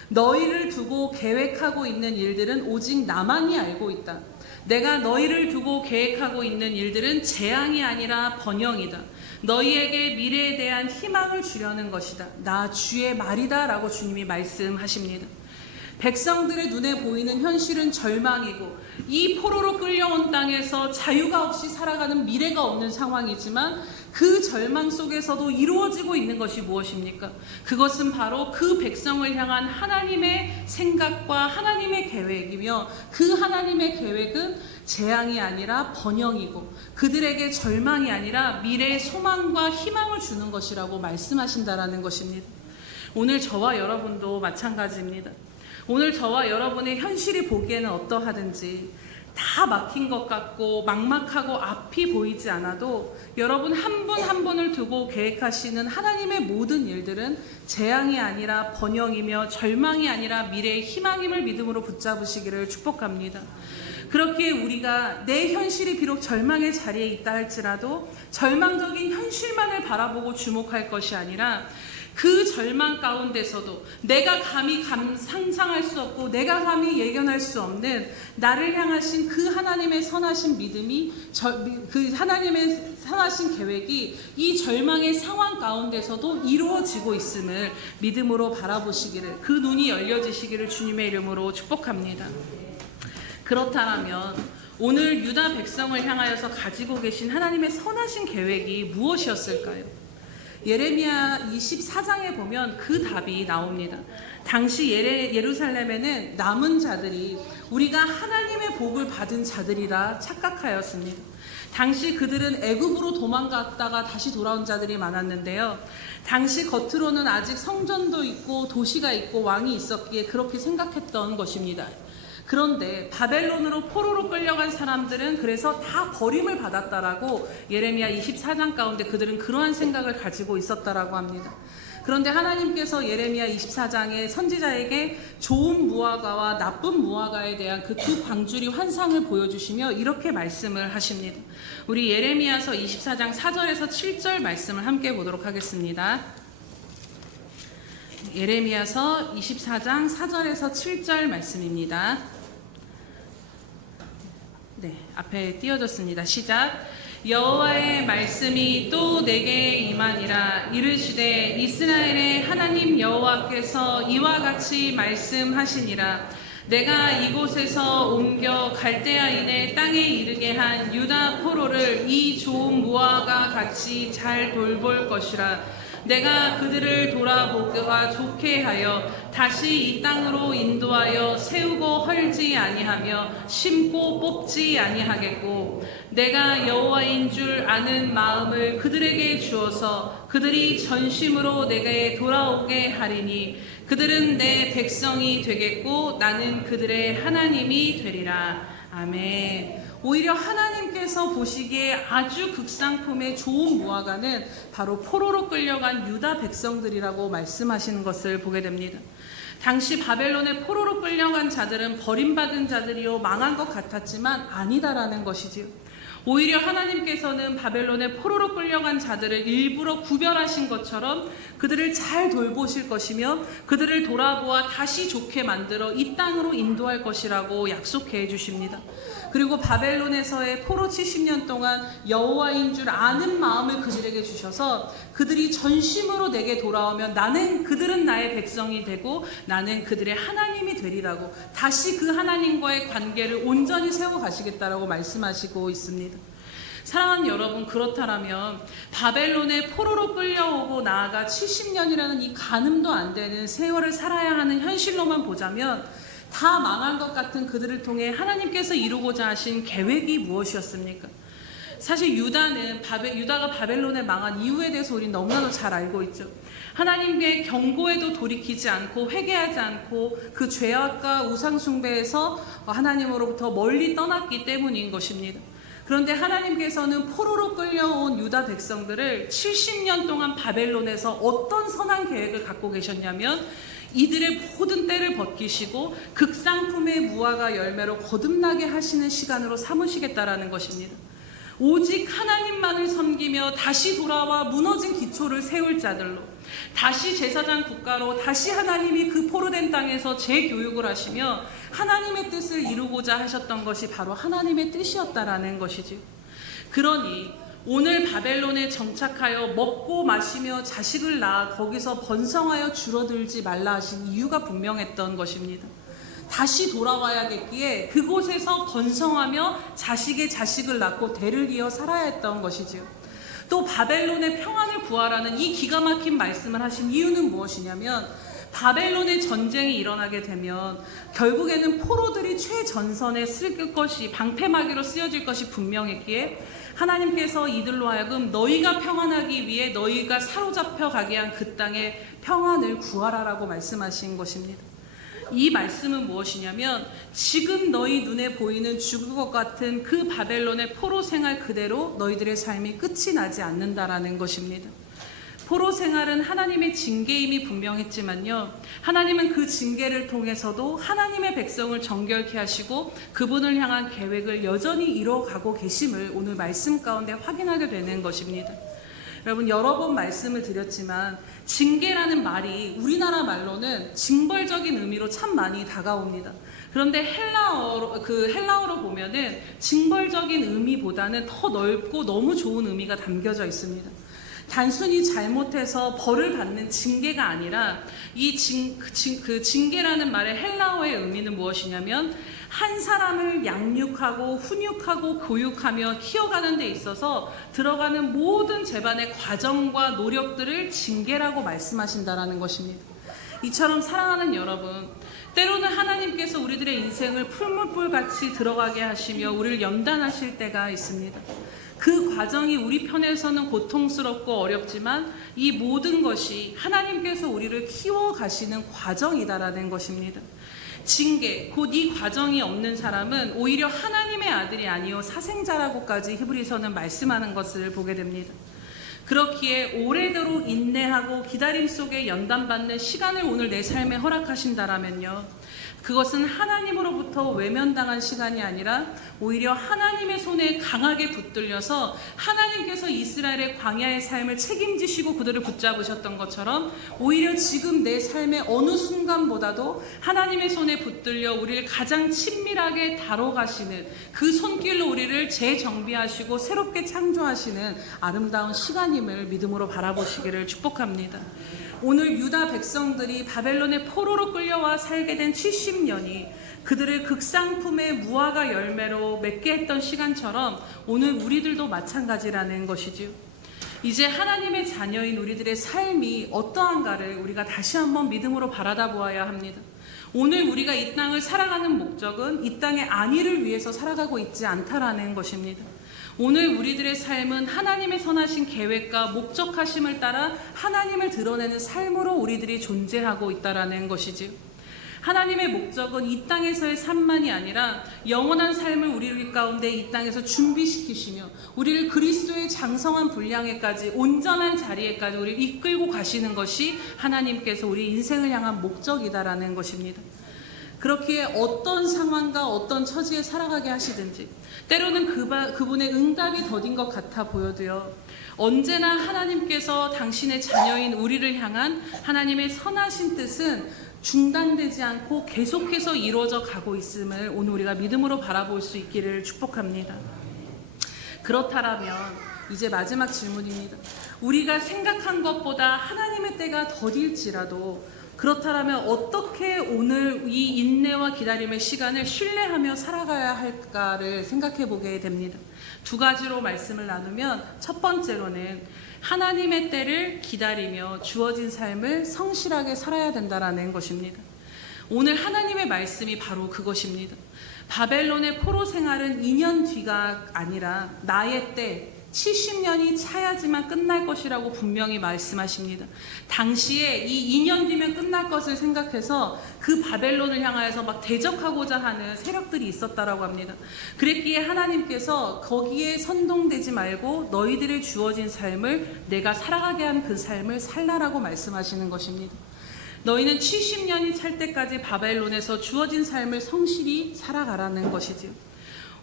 너희를 두고 계획하고 있는 일들은 오직 나만이 알고 있다. 내가 너희를 두고 계획하고 있는 일들은 재앙이 아니라 번영이다. 너희에게 미래에 대한 희망을 주려는 것이다. 나 주의 말이다 라고 주님이 말씀하십니다. 백성들의 눈에 보이는 현실은 절망이고 이 포로로 끌려온 땅에서 자유가 없이 살아가는 미래가 없는 상황이지만 그 절망 속에서도 이루어지고 있는 것이 무엇입니까? 그것은 바로 그 백성을 향한 하나님의 생각과 하나님의 계획이며, 그 하나님의 계획은 재앙이 아니라 번영이고 그들에게 절망이 아니라 미래의 소망과 희망을 주는 것이라고 말씀하신다라는 것입니다. 오늘 저와 여러분도 마찬가지입니다. 오늘 저와 여러분의 현실이 보기에는 어떠하든지 다 막힌 것 같고 막막하고 앞이 보이지 않아도 여러분 한 분 한 분을 두고 계획하시는 하나님의 모든 일들은 재앙이 아니라 번영이며 절망이 아니라 미래의 희망임을 믿음으로 붙잡으시기를 축복합니다. 그렇게 우리가 내 현실이 비록 절망의 자리에 있다 할지라도 절망적인 현실만을 바라보고 주목할 것이 아니라 그 절망 가운데서도 내가 감히 상상할 수 없고 내가 감히 예견할 수 없는 나를 향하신 그 하나님의 선하신 믿음이 그 하나님의 선하신 계획이 이 절망의 상황 가운데서도 이루어지고 있음을 믿음으로 바라보시기를, 그 눈이 열려지시기를 주님의 이름으로 축복합니다. 그렇다면 오늘 유다 백성을 향하여서 가지고 계신 하나님의 선하신 계획이 무엇이었을까요? 예레미야 24장에 보면 그 답이 나옵니다. 당시 예루살렘에는 남은 자들이 우리가 하나님의 복을 받은 자들이라 착각하였습니다. 당시 그들은 애굽으로 도망갔다가 다시 돌아온 자들이 많았는데요. 당시 겉으로는 아직 성전도 있고 도시가 있고 왕이 있었기에 그렇게 생각했던 것입니다. 그런데 바벨론으로 포로로 끌려간 사람들은 그래서 다 버림을 받았다라고 예레미야 24장 가운데 그들은 그러한 생각을 가지고 있었다라고 합니다. 그런데 하나님께서 예레미야 24장에 선지자에게 좋은 무화과와 나쁜 무화과에 대한 그 두 광주리 환상을 보여주시며 이렇게 말씀을 하십니다. 우리 예레미야서 24장 4절에서 7절 말씀을 함께 보도록 하겠습니다. 예레미야서 24장 4절에서 7절 말씀입니다. 네, 앞에 띄어졌습니다. 시작. 여호와의 말씀이 또 내게 임하니라. 이르시되 이스라엘의 하나님 여호와께서 이와 같이 말씀하시니라. 내가 이곳에서 옮겨 갈대아인의 땅에 이르게 한 유다 포로를 이 좋은 무화과 같이 잘 돌볼 것이라. 내가 그들을 돌아보기가 좋게 하여 다시 이 땅으로 인도하여 세우고 헐지 아니하며 심고 뽑지 아니하겠고, 내가 여호와인 줄 아는 마음을 그들에게 주어서 그들이 전심으로 내게 돌아오게 하리니 그들은 내 백성이 되겠고 나는 그들의 하나님이 되리라. 아멘. 오히려 하나님께서 보시기에 아주 극상품의 좋은 무화과는 바로 포로로 끌려간 유다 백성들이라고 말씀하시는 것을 보게 됩니다. 당시 바벨론의 포로로 끌려간 자들은 버림받은 자들이요 망한 것 같았지만 아니다라는 것이지요. 오히려 하나님께서는 바벨론의 포로로 끌려간 자들을 일부러 구별하신 것처럼 그들을 잘 돌보실 것이며 그들을 돌아보아 다시 좋게 만들어 이 땅으로 인도할 것이라고 약속해 주십니다. 그리고 바벨론에서의 포로 70년 동안 여호와인 줄 아는 마음을 그들에게 주셔서 그들이 전심으로 내게 돌아오면 나는 그들은 나의 백성이 되고 나는 그들의 하나님이 되리라고 다시 그 하나님과의 관계를 온전히 세워가시겠다라고 말씀하시고 있습니다. 사랑하는 여러분, 그렇다면 바벨론의 포로로 끌려오고 나아가 70년이라는 이 가늠도 안 되는 세월을 살아야 하는 현실로만 보자면 다 망한 것 같은 그들을 통해 하나님께서 이루고자 하신 계획이 무엇이었습니까? 사실 유다가 바벨론에 망한 이유에 대해서 우리는 너무나도 잘 알고 있죠. 하나님의 경고에도 돌이키지 않고 회개하지 않고 그 죄악과 우상숭배에서 하나님으로부터 멀리 떠났기 때문인 것입니다. 그런데 하나님께서는 포로로 끌려온 유다 백성들을 70년 동안 바벨론에서 어떤 선한 계획을 갖고 계셨냐면 이들의 모든 때를 벗기시고 극상품의 무화과 열매로 거듭나게 하시는 시간으로 삼으시겠다라는 것입니다. 오직 하나님만을 섬기며 다시 돌아와 무너진 기초를 세울 자들로, 다시 제사장 국가로, 다시 하나님이 그 포로된 땅에서 재교육을 하시며 하나님의 뜻을 이루고자 하셨던 것이 바로 하나님의 뜻이었다라는 것이지요. 그러니 오늘 바벨론에 정착하여 먹고 마시며 자식을 낳아 거기서 번성하여 줄어들지 말라 하신 이유가 분명했던 것입니다. 다시 돌아와야겠기에 그곳에서 번성하며 자식의 자식을 낳고 대를 이어 살아야 했던 것이지요. 또 바벨론의 평안을 구하라는 이 기가 막힌 말씀을 하신 이유는 무엇이냐면 바벨론의 전쟁이 일어나게 되면 결국에는 포로들이 최전선에 쓸 것이 방패막이로 쓰여질 것이 분명했기에 하나님께서 이들로 하여금 너희가 평안하기 위해 너희가 사로잡혀 가게 한 그 땅의 평안을 구하라라고 말씀하신 것입니다. 이 말씀은 무엇이냐면 지금 너희 눈에 보이는 죽을 것 같은 그 바벨론의 포로 생활 그대로 너희들의 삶이 끝이 나지 않는다라는 것입니다. 포로 생활은 하나님의 징계임이 분명했지만요, 하나님은 그 징계를 통해서도 하나님의 백성을 정결케 하시고 그분을 향한 계획을 여전히 이뤄가고 계심을 오늘 말씀 가운데 확인하게 되는 것입니다. 여러분, 여러 번 말씀을 드렸지만 징계라는 말이 우리나라 말로는 징벌적인 의미로 참 많이 다가옵니다. 그런데 헬라어로 보면은 징벌적인 의미보다는 더 넓고 너무 좋은 의미가 담겨져 있습니다. 단순히 잘못해서 벌을 받는 징계가 아니라 이 징계라는 말의 헬라어의 의미는 무엇이냐면 한 사람을 양육하고 훈육하고 교육하며 키워가는 데 있어서 들어가는 모든 재반의 과정과 노력들을 징계라고 말씀하신다라는 것입니다. 이처럼 사랑하는 여러분, 때로는 하나님께서 우리들의 인생을 풀물불같이 들어가게 하시며 우리를 연단하실 때가 있습니다. 그 과정이 우리 편에서는 고통스럽고 어렵지만 이 모든 것이 하나님께서 우리를 키워가시는 과정이다라는 것입니다. 징계, 곧 이 과정이 없는 사람은 오히려 하나님의 아들이 아니요 사생자라고까지 히브리서는 말씀하는 것을 보게 됩니다. 그렇기에 오래도록 인내하고 기다림 속에 연단받는 시간을 오늘 내 삶에 허락하신다라면요, 그것은 하나님으로부터 외면당한 시간이 아니라 오히려 하나님의 손에 강하게 붙들려서 하나님께서 이스라엘의 광야의 삶을 책임지시고 그들을 붙잡으셨던 것처럼 오히려 지금 내 삶의 어느 순간보다도 하나님의 손에 붙들려 우리를 가장 친밀하게 다뤄가시는 그 손길로 우리를 재정비하시고 새롭게 창조하시는 아름다운 시간임을 믿음으로 바라보시기를 축복합니다. 오늘 유다 백성들이 바벨론의 포로로 끌려와 살게 된 70년이 그들을 극상품의 무화과 열매로 맺게 했던 시간처럼 오늘 우리들도 마찬가지라는 것이지요. 이제 하나님의 자녀인 우리들의 삶이 어떠한가를 우리가 다시 한번 믿음으로 바라다 보아야 합니다. 오늘 우리가 이 땅을 살아가는 목적은 이 땅의 안위를 위해서 살아가고 있지 않다라는 것입니다. 오늘 우리들의 삶은 하나님의 선하신 계획과 목적하심을 따라 하나님을 드러내는 삶으로 우리들이 존재하고 있다라는 것이지요. 하나님의 목적은 이 땅에서의 삶만이 아니라 영원한 삶을 우리 가운데 이 땅에서 준비시키시며 우리를 그리스도의 장성한 분량에까지 온전한 자리에까지 우리를 이끌고 가시는 것이 하나님께서 우리 인생을 향한 목적이다라는 것입니다. 그렇기에 어떤 상황과 어떤 처지에 살아가게 하시든지 때로는 그분의 응답이 더딘 것 같아 보여도요, 언제나 하나님께서 당신의 자녀인 우리를 향한 하나님의 선하신 뜻은 중단되지 않고 계속해서 이루어져 가고 있음을 오늘 우리가 믿음으로 바라볼 수 있기를 축복합니다. 그렇다면 이제 마지막 질문입니다. 우리가 생각한 것보다 하나님의 때가 더딜지라도 그렇다면 어떻게 오늘 이 인내와 기다림의 시간을 신뢰하며 살아가야 할까를 생각해 보게 됩니다. 두 가지로 말씀을 나누면 첫 번째로는 하나님의 때를 기다리며 주어진 삶을 성실하게 살아야 된다는 것입니다. 오늘 하나님의 말씀이 바로 그것입니다. 바벨론의 포로 생활은 2년 뒤가 아니라 나의 때 70년이 차야지만 끝날 것이라고 분명히 말씀하십니다. 당시에 이 2년 뒤면 끝날 것을 생각해서 그 바벨론을 향하여서 막 대적하고자 하는 세력들이 있었다라고 합니다. 그랬기에 하나님께서 거기에 선동되지 말고 너희들의 주어진 삶을 내가 살아가게 한 그 삶을 살라라고 말씀하시는 것입니다. 너희는 70년이 찰 때까지 바벨론에서 주어진 삶을 성실히 살아가라는 것이지요.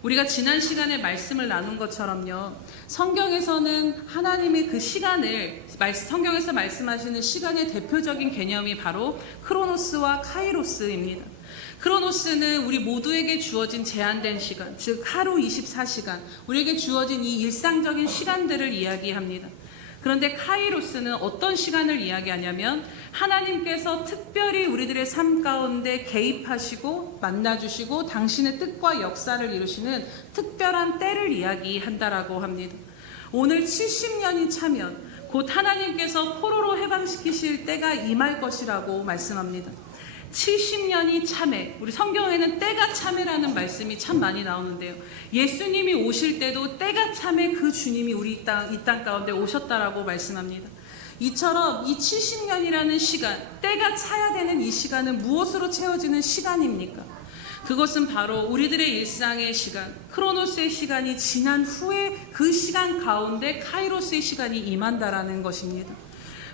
우리가 지난 시간에 말씀을 나눈 것처럼요, 성경에서는 하나님의 그 시간을, 성경에서 말씀하시는 시간의 대표적인 개념이 바로 크로노스와 카이로스입니다. 크로노스는 우리 모두에게 주어진 제한된 시간, 즉 하루 24시간, 우리에게 주어진 이 일상적인 시간들을 이야기합니다. 그런데 카이로스는 어떤 시간을 이야기하냐면 하나님께서 특별히 우리들의 삶 가운데 개입하시고 만나주시고 당신의 뜻과 역사를 이루시는 특별한 때를 이야기한다라고 합니다. 오늘 70년이 차면 곧 하나님께서 포로로 해방시키실 때가 임할 것이라고 말씀합니다. 70년이 참해, 우리 성경에는 때가 참해라는 말씀이 참 많이 나오는데요, 예수님이 오실 때도 때가 참해 그 주님이 우리 이 땅 가운데 오셨다라고 말씀합니다. 이처럼 이 70년이라는 시간, 때가 차야 되는 이 시간은 무엇으로 채워지는 시간입니까? 그것은 바로 우리들의 일상의 시간, 크로노스의 시간이 지난 후에 그 시간 가운데 카이로스의 시간이 임한다라는 것입니다.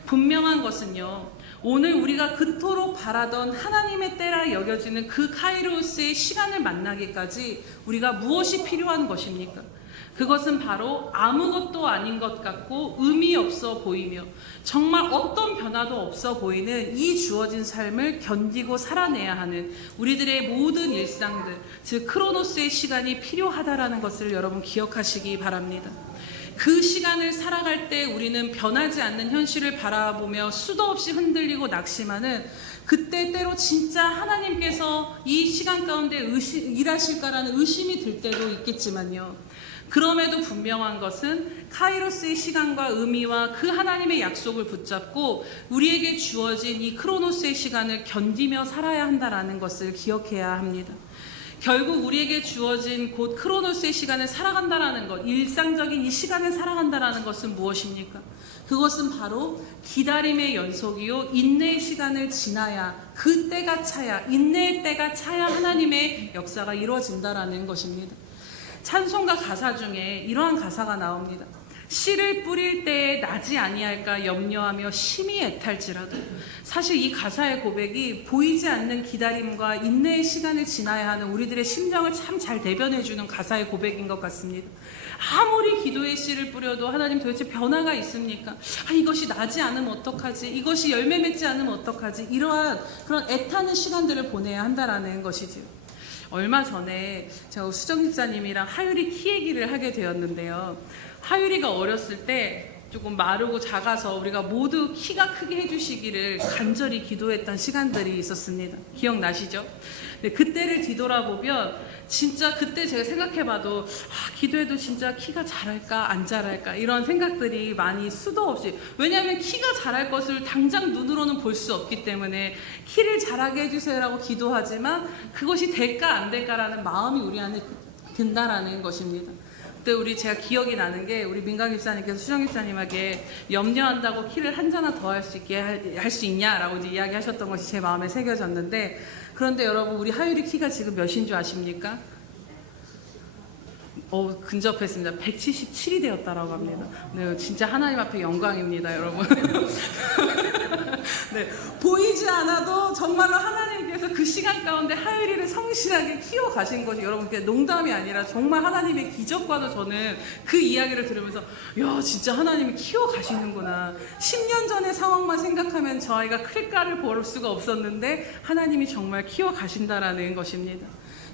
분명한 것은요, 오늘 우리가 그토록 바라던 하나님의 때라 여겨지는 그 카이로스의 시간을 만나기까지 우리가 무엇이 필요한 것입니까? 그것은 바로 아무것도 아닌 것 같고 의미 없어 보이며 정말 어떤 변화도 없어 보이는 이 주어진 삶을 견디고 살아내야 하는 우리들의 모든 일상들, 즉 크로노스의 시간이 필요하다라는 것을 여러분 기억하시기 바랍니다. 그 시간을 살아갈 때 우리는 변하지 않는 현실을 바라보며 수도 없이 흔들리고 낙심하는, 그때 때로 진짜 하나님께서 이 시간 가운데 일하실까라는 의심이 들 때도 있겠지만요, 그럼에도 분명한 것은 카이로스의 시간과 의미와 그 하나님의 약속을 붙잡고 우리에게 주어진 이 크로노스의 시간을 견디며 살아야 한다라는 것을 기억해야 합니다. 결국 우리에게 주어진 곧 크로노스의 시간을 살아간다라는 것, 일상적인 이 시간을 살아간다라는 것은 무엇입니까? 그것은 바로 기다림의 연속이요, 인내의 시간을 지나야, 그 때가 차야, 인내의 때가 차야 하나님의 역사가 이루어진다라는 것입니다. 찬송가 가사 중에 이러한 가사가 나옵니다. 씨를 뿌릴 때에 나지 아니할까 염려하며 심히 애탈지라도. 사실 이 가사의 고백이 보이지 않는 기다림과 인내의 시간을 지나야 하는 우리들의 심정을 참 잘 대변해주는 가사의 고백인 것 같습니다. 아무리 기도의 씨를 뿌려도 하나님 도대체 변화가 있습니까? 이것이 나지 않으면 어떡하지? 이것이 열매 맺지 않으면 어떡하지? 이러한 그런 애타는 시간들을 보내야 한다라는 것이지요. 얼마 전에 제가 수정 집사님이랑 하율이 키 얘기를 하게 되었는데요. 하율이가 어렸을 때 조금 마르고 작아서 우리가 모두 키가 크게 해주시기를 간절히 기도했던 시간들이 있었습니다. 기억나시죠? 네, 그때를 뒤돌아보면 진짜 그때 제가 생각해봐도 기도해도 진짜 키가 자랄까 안 자랄까 이런 생각들이 많이 수도 없이, 왜냐하면 키가 자랄 것을 당장 눈으로는 볼 수 없기 때문에 키를 자라게 해주세요라고 기도하지만 그것이 될까 안 될까라는 마음이 우리 안에 든다라는 것입니다. 그때 제가 기억이 나는 게 우리 민강 집사님께서 수정 집사님에게 염려한다고 키를 한 자나 더 할 수 있게 할 수 있냐라고 이제 이야기하셨던 것이 제 마음에 새겨졌는데, 그런데 여러분 우리 하율이 키가 지금 몇인 줄 아십니까? 근접했습니다. 177이 되었다라고 합니다. 네, 진짜 하나님 앞에 영광입니다, 여러분. 네, 보이지 않아도 정말로 하나님께서 그 시간 가운데 하율이를 성실하게 키워가신 것이, 여러분 그게 농담이 아니라 정말 하나님의 기적과도 저는 그 이야기를 들으면서 야, 진짜 하나님이 키워가시는구나. 10년 전의 상황만 생각하면 저 아이가 클까를 볼 수가 없었는데 하나님이 정말 키워가신다라는 것입니다.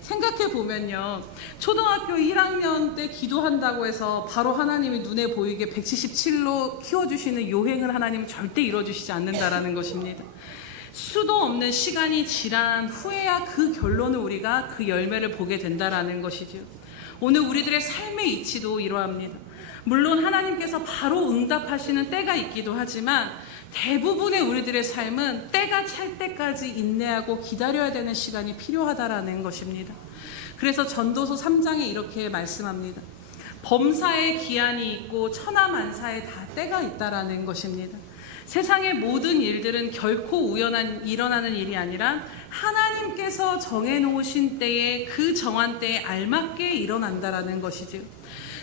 생각해보면요, 초등학교 1학년 때 기도한다고 해서 바로 하나님이 눈에 보이게 177로 키워주시는 요행을 하나님은 절대 이루어주시지 않는다라는 것입니다. 수도 없는 시간이 지난 후에야 그 결론을 우리가 그 열매를 보게 된다라는 것이죠. 오늘 우리들의 삶의 이치도 이러합니다. 물론 하나님께서 바로 응답하시는 때가 있기도 하지만 대부분의 우리들의 삶은 때가 찰 때까지 인내하고 기다려야 되는 시간이 필요하다라는 것입니다. 그래서 전도서 3장에 이렇게 말씀합니다. 범사에 기한이 있고 천하만사에 다 때가 있다라는 것입니다. 세상의 모든 일들은 결코 일어나는 일이 아니라 하나님께서 정해놓으신 때에 그 정한 때에 알맞게 일어난다라는 것이죠.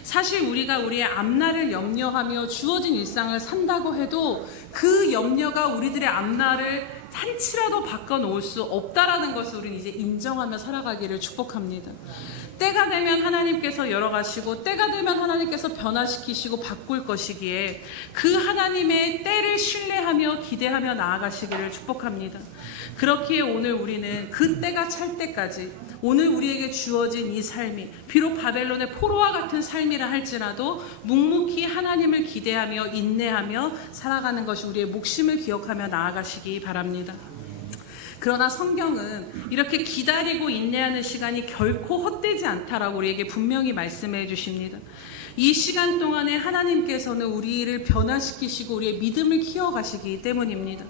사실 우리가 우리의 앞날을 염려하며 주어진 일상을 산다고 해도 그 염려가 우리들의 앞날을 한치라도 바꿔놓을 수 없다라는 것을 우리는 이제 인정하며 살아가기를 축복합니다. 때가 되면 하나님께서 열어가시고 때가 되면 하나님께서 변화시키시고 바꿀 것이기에 그 하나님의 때를 신뢰하며 기대하며 나아가시기를 축복합니다. 그렇기에 오늘 우리는 그 때가 찰 때까지 오늘 우리에게 주어진 이 삶이 비록 바벨론의 포로와 같은 삶이라 할지라도 묵묵히 하나님을 기대하며 인내하며 살아가는 것이 우리의 몫임을 기억하며 나아가시기 바랍니다. 그러나 성경은 이렇게 기다리고 인내하는 시간이 결코 헛되지 않다라고 우리에게 분명히 말씀해 주십니다. 이 시간 동안에 하나님께서는 우리를 변화시키시고 우리의 믿음을 키워가시기 때문입니다.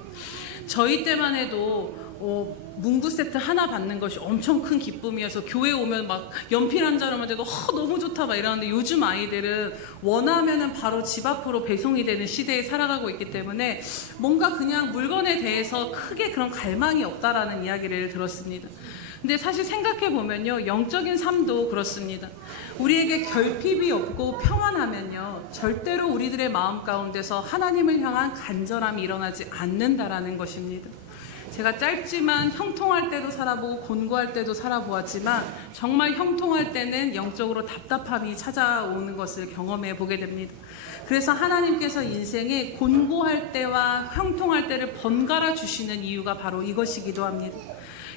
저희 때만 해도 문구 세트 하나 받는 것이 엄청 큰 기쁨이어서 교회 오면 막 연필 한 자루만 돼도 너무 좋다 막 이러는데, 요즘 아이들은 원하면은 바로 집 앞으로 배송이 되는 시대에 살아가고 있기 때문에 뭔가 그냥 물건에 대해서 크게 그런 갈망이 없다라는 이야기를 들었습니다. 근데 사실 생각해 보면요, 영적인 삶도 그렇습니다. 우리에게 결핍이 없고 평안하면요, 절대로 우리들의 마음 가운데서 하나님을 향한 간절함이 일어나지 않는다라는 것입니다. 제가 짧지만 형통할 때도 살아보고 곤고할 때도 살아보았지만, 정말 형통할 때는 영적으로 답답함이 찾아오는 것을 경험해 보게 됩니다. 그래서 하나님께서 인생에 곤고할 때와 형통할 때를 번갈아 주시는 이유가 바로 이것이기도 합니다.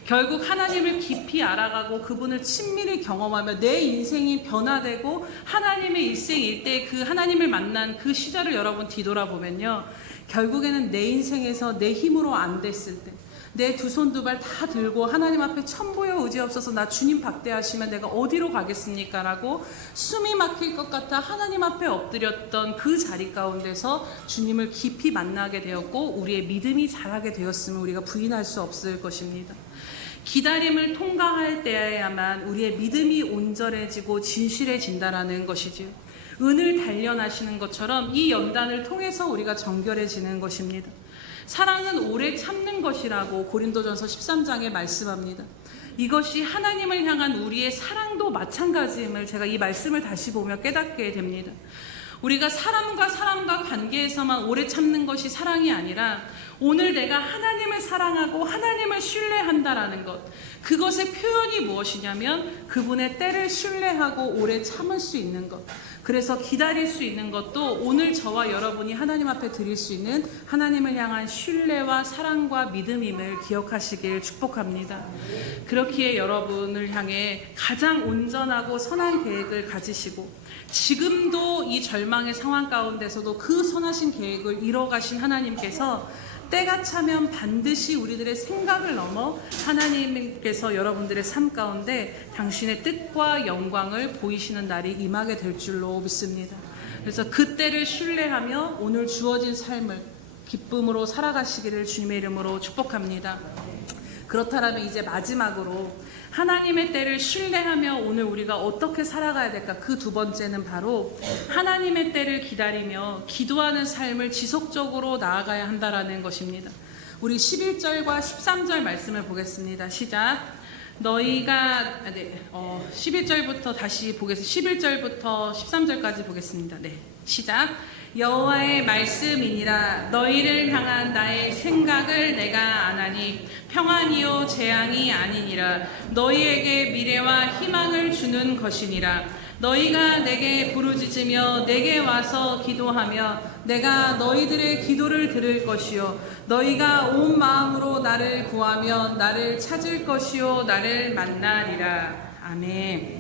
결국 하나님을 깊이 알아가고 그분을 친밀히 경험하며 내 인생이 변화되고 하나님의 일생일대 그 하나님을 만난 그 시절을 여러분 뒤돌아보면요, 결국에는 내 인생에서 내 힘으로 안 됐을 때, 내 두 손 두 발 다 들고 하나님 앞에 천부여 의지없어서 나 주님 박대하시면 내가 어디로 가겠습니까? 라고 숨이 막힐 것 같아 하나님 앞에 엎드렸던 그 자리 가운데서 주님을 깊이 만나게 되었고, 우리의 믿음이 자라게 되었음을 우리가 부인할 수 없을 것입니다. 기다림을 통과할 때야만 우리의 믿음이 온전해지고 진실해진다라는 것이지요. 은을 단련하시는 것처럼 이 연단을 통해서 우리가 정결해지는 것입니다. 사랑은 오래 참는 것이라고 고린도전서 13장에 말씀합니다. 이것이 하나님을 향한 우리의 사랑도 마찬가지임을 제가 이 말씀을 다시 보며 깨닫게 됩니다. 우리가 사람과 관계에서만 오래 참는 것이 사랑이 아니라, 오늘 내가 하나님을 사랑하고 하나님을 신뢰한다라는 것, 그것의 표현이 무엇이냐면 그분의 때를 신뢰하고 오래 참을 수 있는 것, 그래서 기다릴 수 있는 것도 오늘 저와 여러분이 하나님 앞에 드릴 수 있는 하나님을 향한 신뢰와 사랑과 믿음임을 기억하시길 축복합니다. 그렇기에 여러분을 향해 가장 온전하고 선한 계획을 가지시고, 지금도 이 절망의 상황 가운데서도 그 선하신 계획을 이뤄가신 하나님께서 때가 차면 반드시 우리들의 생각을 넘어 하나님께서 여러분들의 삶 가운데 당신의 뜻과 영광을 보이시는 날이 임하게 될 줄로 믿습니다. 그래서 그 때를 신뢰하며 오늘 주어진 삶을 기쁨으로 살아가시기를 주님의 이름으로 축복합니다. 그렇다면 이제 마지막으로 하나님의 때를 신뢰하며 오늘 우리가 어떻게 살아가야 될까? 그 두 번째는 바로 하나님의 때를 기다리며 기도하는 삶을 지속적으로 나아가야 한다라는 것입니다. 우리 11절과 13절 말씀을 보겠습니다. 시작. 너희가 11절부터 다시 보겠습니다. 11절부터 13절까지 보겠습니다. 시작. 여호와의 말씀이니라. 너희를 향한 나의 생각을 내가 아나니 평안이요 재앙이 아니니라. 너희에게 미래와 희망을 주는 것이니라. 너희가 내게 부르짖으며 내게 와서 기도하며 내가 너희들의 기도를 들을 것이요 너희가 온 마음으로 나를 구하며 나를 찾을 것이요 나를 만나리라. 아멘.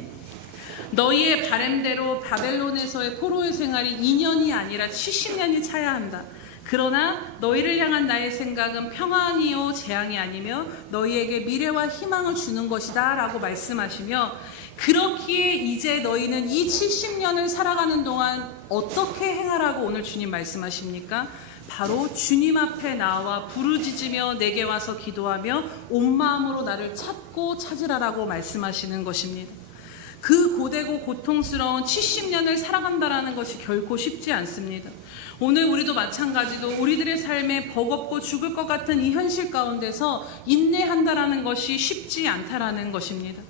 너희의 바램대로 바벨론에서의 포로의 생활이 2년이 아니라 70년이 차야 한다. 그러나 너희를 향한 나의 생각은 평안이요 재앙이 아니며 너희에게 미래와 희망을 주는 것이다 라고 말씀하시며, 그렇기에 이제 너희는 이 70년을 살아가는 동안 어떻게 행하라고 오늘 주님 말씀하십니까? 바로 주님 앞에 나와 부르짖으며 내게 와서 기도하며 온 마음으로 나를 찾고 찾으라라고 말씀하시는 것입니다. 그 고되고 고통스러운 70년을 살아간다라는 것이 결코 쉽지 않습니다. 오늘 우리도 마찬가지로 우리들의 삶에 버겁고 죽을 것 같은 이 현실 가운데서 인내한다라는 것이 쉽지 않다라는 것입니다.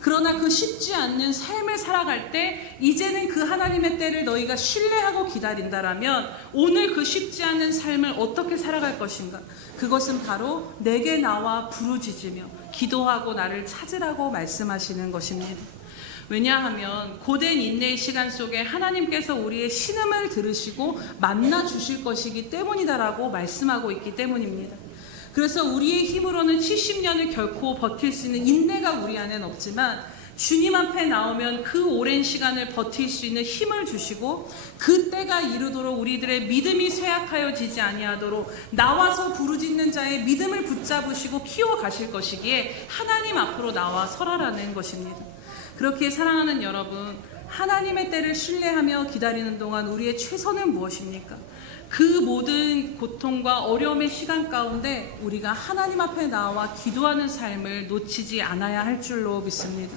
그러나 그 쉽지 않는 삶을 살아갈 때 이제는 그 하나님의 때를 너희가 신뢰하고 기다린다라면 오늘 그 쉽지 않은 삶을 어떻게 살아갈 것인가? 그것은 바로 내게 나와 부르짖으며 기도하고 나를 찾으라고 말씀하시는 것입니다. 왜냐하면 고된 인내의 시간 속에 하나님께서 우리의 신음을 들으시고 만나 주실 것이기 때문이다라고 말씀하고 있기 때문입니다. 그래서 우리의 힘으로는 70년을 결코 버틸 수 있는 인내가 우리 안에는 없지만 주님 앞에 나오면 그 오랜 시간을 버틸 수 있는 힘을 주시고 그 때가 이르도록 우리들의 믿음이 쇠약하여지지 아니하도록 나와서 부르짖는 자의 믿음을 붙잡으시고 키워가실 것이기에 하나님 앞으로 나와 서라라는 것입니다. 그렇게 사랑하는 여러분, 하나님의 때를 신뢰하며 기다리는 동안 우리의 최선은 무엇입니까? 그 모든 고통과 어려움의 시간 가운데 우리가 하나님 앞에 나와 기도하는 삶을 놓치지 않아야 할 줄로 믿습니다.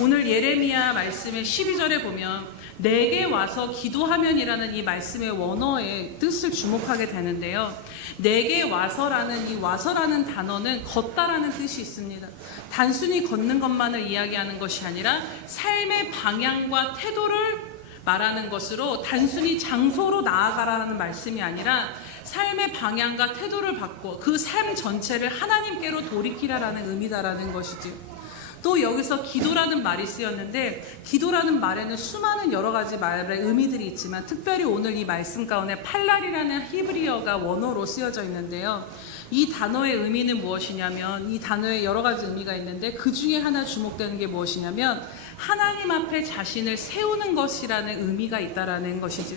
오늘 예레미야 말씀의 12절에 보면 내게 와서 기도하면이라는 이 말씀의 원어의 뜻을 주목하게 되는데요. 내게 와서라는 이 와서라는 단어는 걷다라는 뜻이 있습니다. 단순히 걷는 것만을 이야기하는 것이 아니라 삶의 방향과 태도를 말하는 것으로 단순히 장소로 나아가라는 말씀이 아니라 삶의 방향과 태도를 바꿔 그 삶 전체를 하나님께로 돌이키라라는 의미다라는 것이지요. 또 여기서 기도라는 말이 쓰였는데 기도라는 말에는 수많은 여러 가지 말의 의미들이 있지만 특별히 오늘 이 말씀 가운데 팔랄이라는 히브리어가 원어로 쓰여져 있는데요. 이 단어의 의미는 무엇이냐면 이 단어에 여러 가지 의미가 있는데 그 중에 하나 주목되는 게 무엇이냐면 하나님 앞에 자신을 세우는 것이라는 의미가 있다라는 것이죠.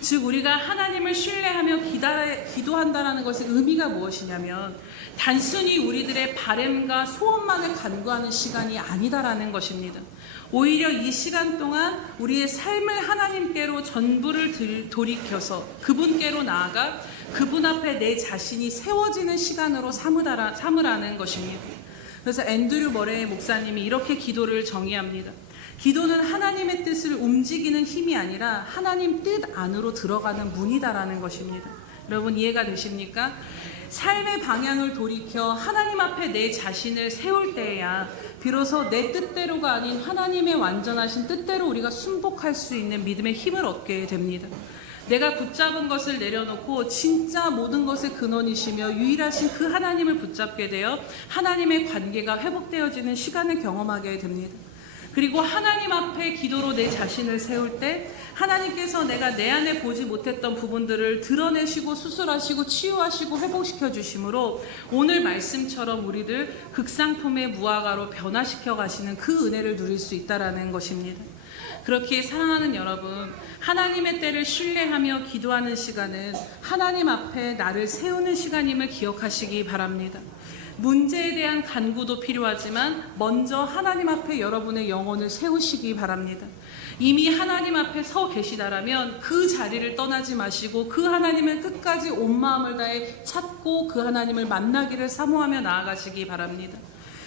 즉 우리가 하나님을 신뢰하며 기도한다라는 것의 의미가 무엇이냐면 단순히 우리들의 바램과 소원만을 간구하는 시간이 아니다라는 것입니다. 오히려 이 시간 동안 우리의 삶을 하나님께로 전부를 돌이켜서 그분께로 나아가 그분 앞에 내 자신이 세워지는 시간으로 삼으라는 것입니다. 그래서 앤드류 머레이 목사님이 이렇게 기도를 정의합니다. 기도는 하나님의 뜻을 움직이는 힘이 아니라 하나님 뜻 안으로 들어가는 문이다라는 것입니다. 여러분 이해가 되십니까? 삶의 방향을 돌이켜 하나님 앞에 내 자신을 세울 때야 비로소 내 뜻대로가 아닌 하나님의 완전하신 뜻대로 우리가 순복할 수 있는 믿음의 힘을 얻게 됩니다. 내가 붙잡은 것을 내려놓고 진짜 모든 것의 근원이시며 유일하신 그 하나님을 붙잡게 되어 하나님의 관계가 회복되어지는 시간을 경험하게 됩니다. 그리고 하나님 앞에 기도로 내 자신을 세울 때 하나님께서 내가 내 안에 보지 못했던 부분들을 드러내시고 수술하시고 치유하시고 회복시켜 주심으로 오늘 말씀처럼 우리들 극상품의 무화과로 변화시켜 가시는 그 은혜를 누릴 수 있다라는 것입니다. 그렇게 사랑하는 여러분, 하나님의 때를 신뢰하며 기도하는 시간은 하나님 앞에 나를 세우는 시간임을 기억하시기 바랍니다. 문제에 대한 간구도 필요하지만 먼저 하나님 앞에 여러분의 영혼을 세우시기 바랍니다. 이미 하나님 앞에 서 계시다라면 그 자리를 떠나지 마시고 그 하나님을 끝까지 온 마음을 다해 찾고 그 하나님을 만나기를 사모하며 나아가시기 바랍니다.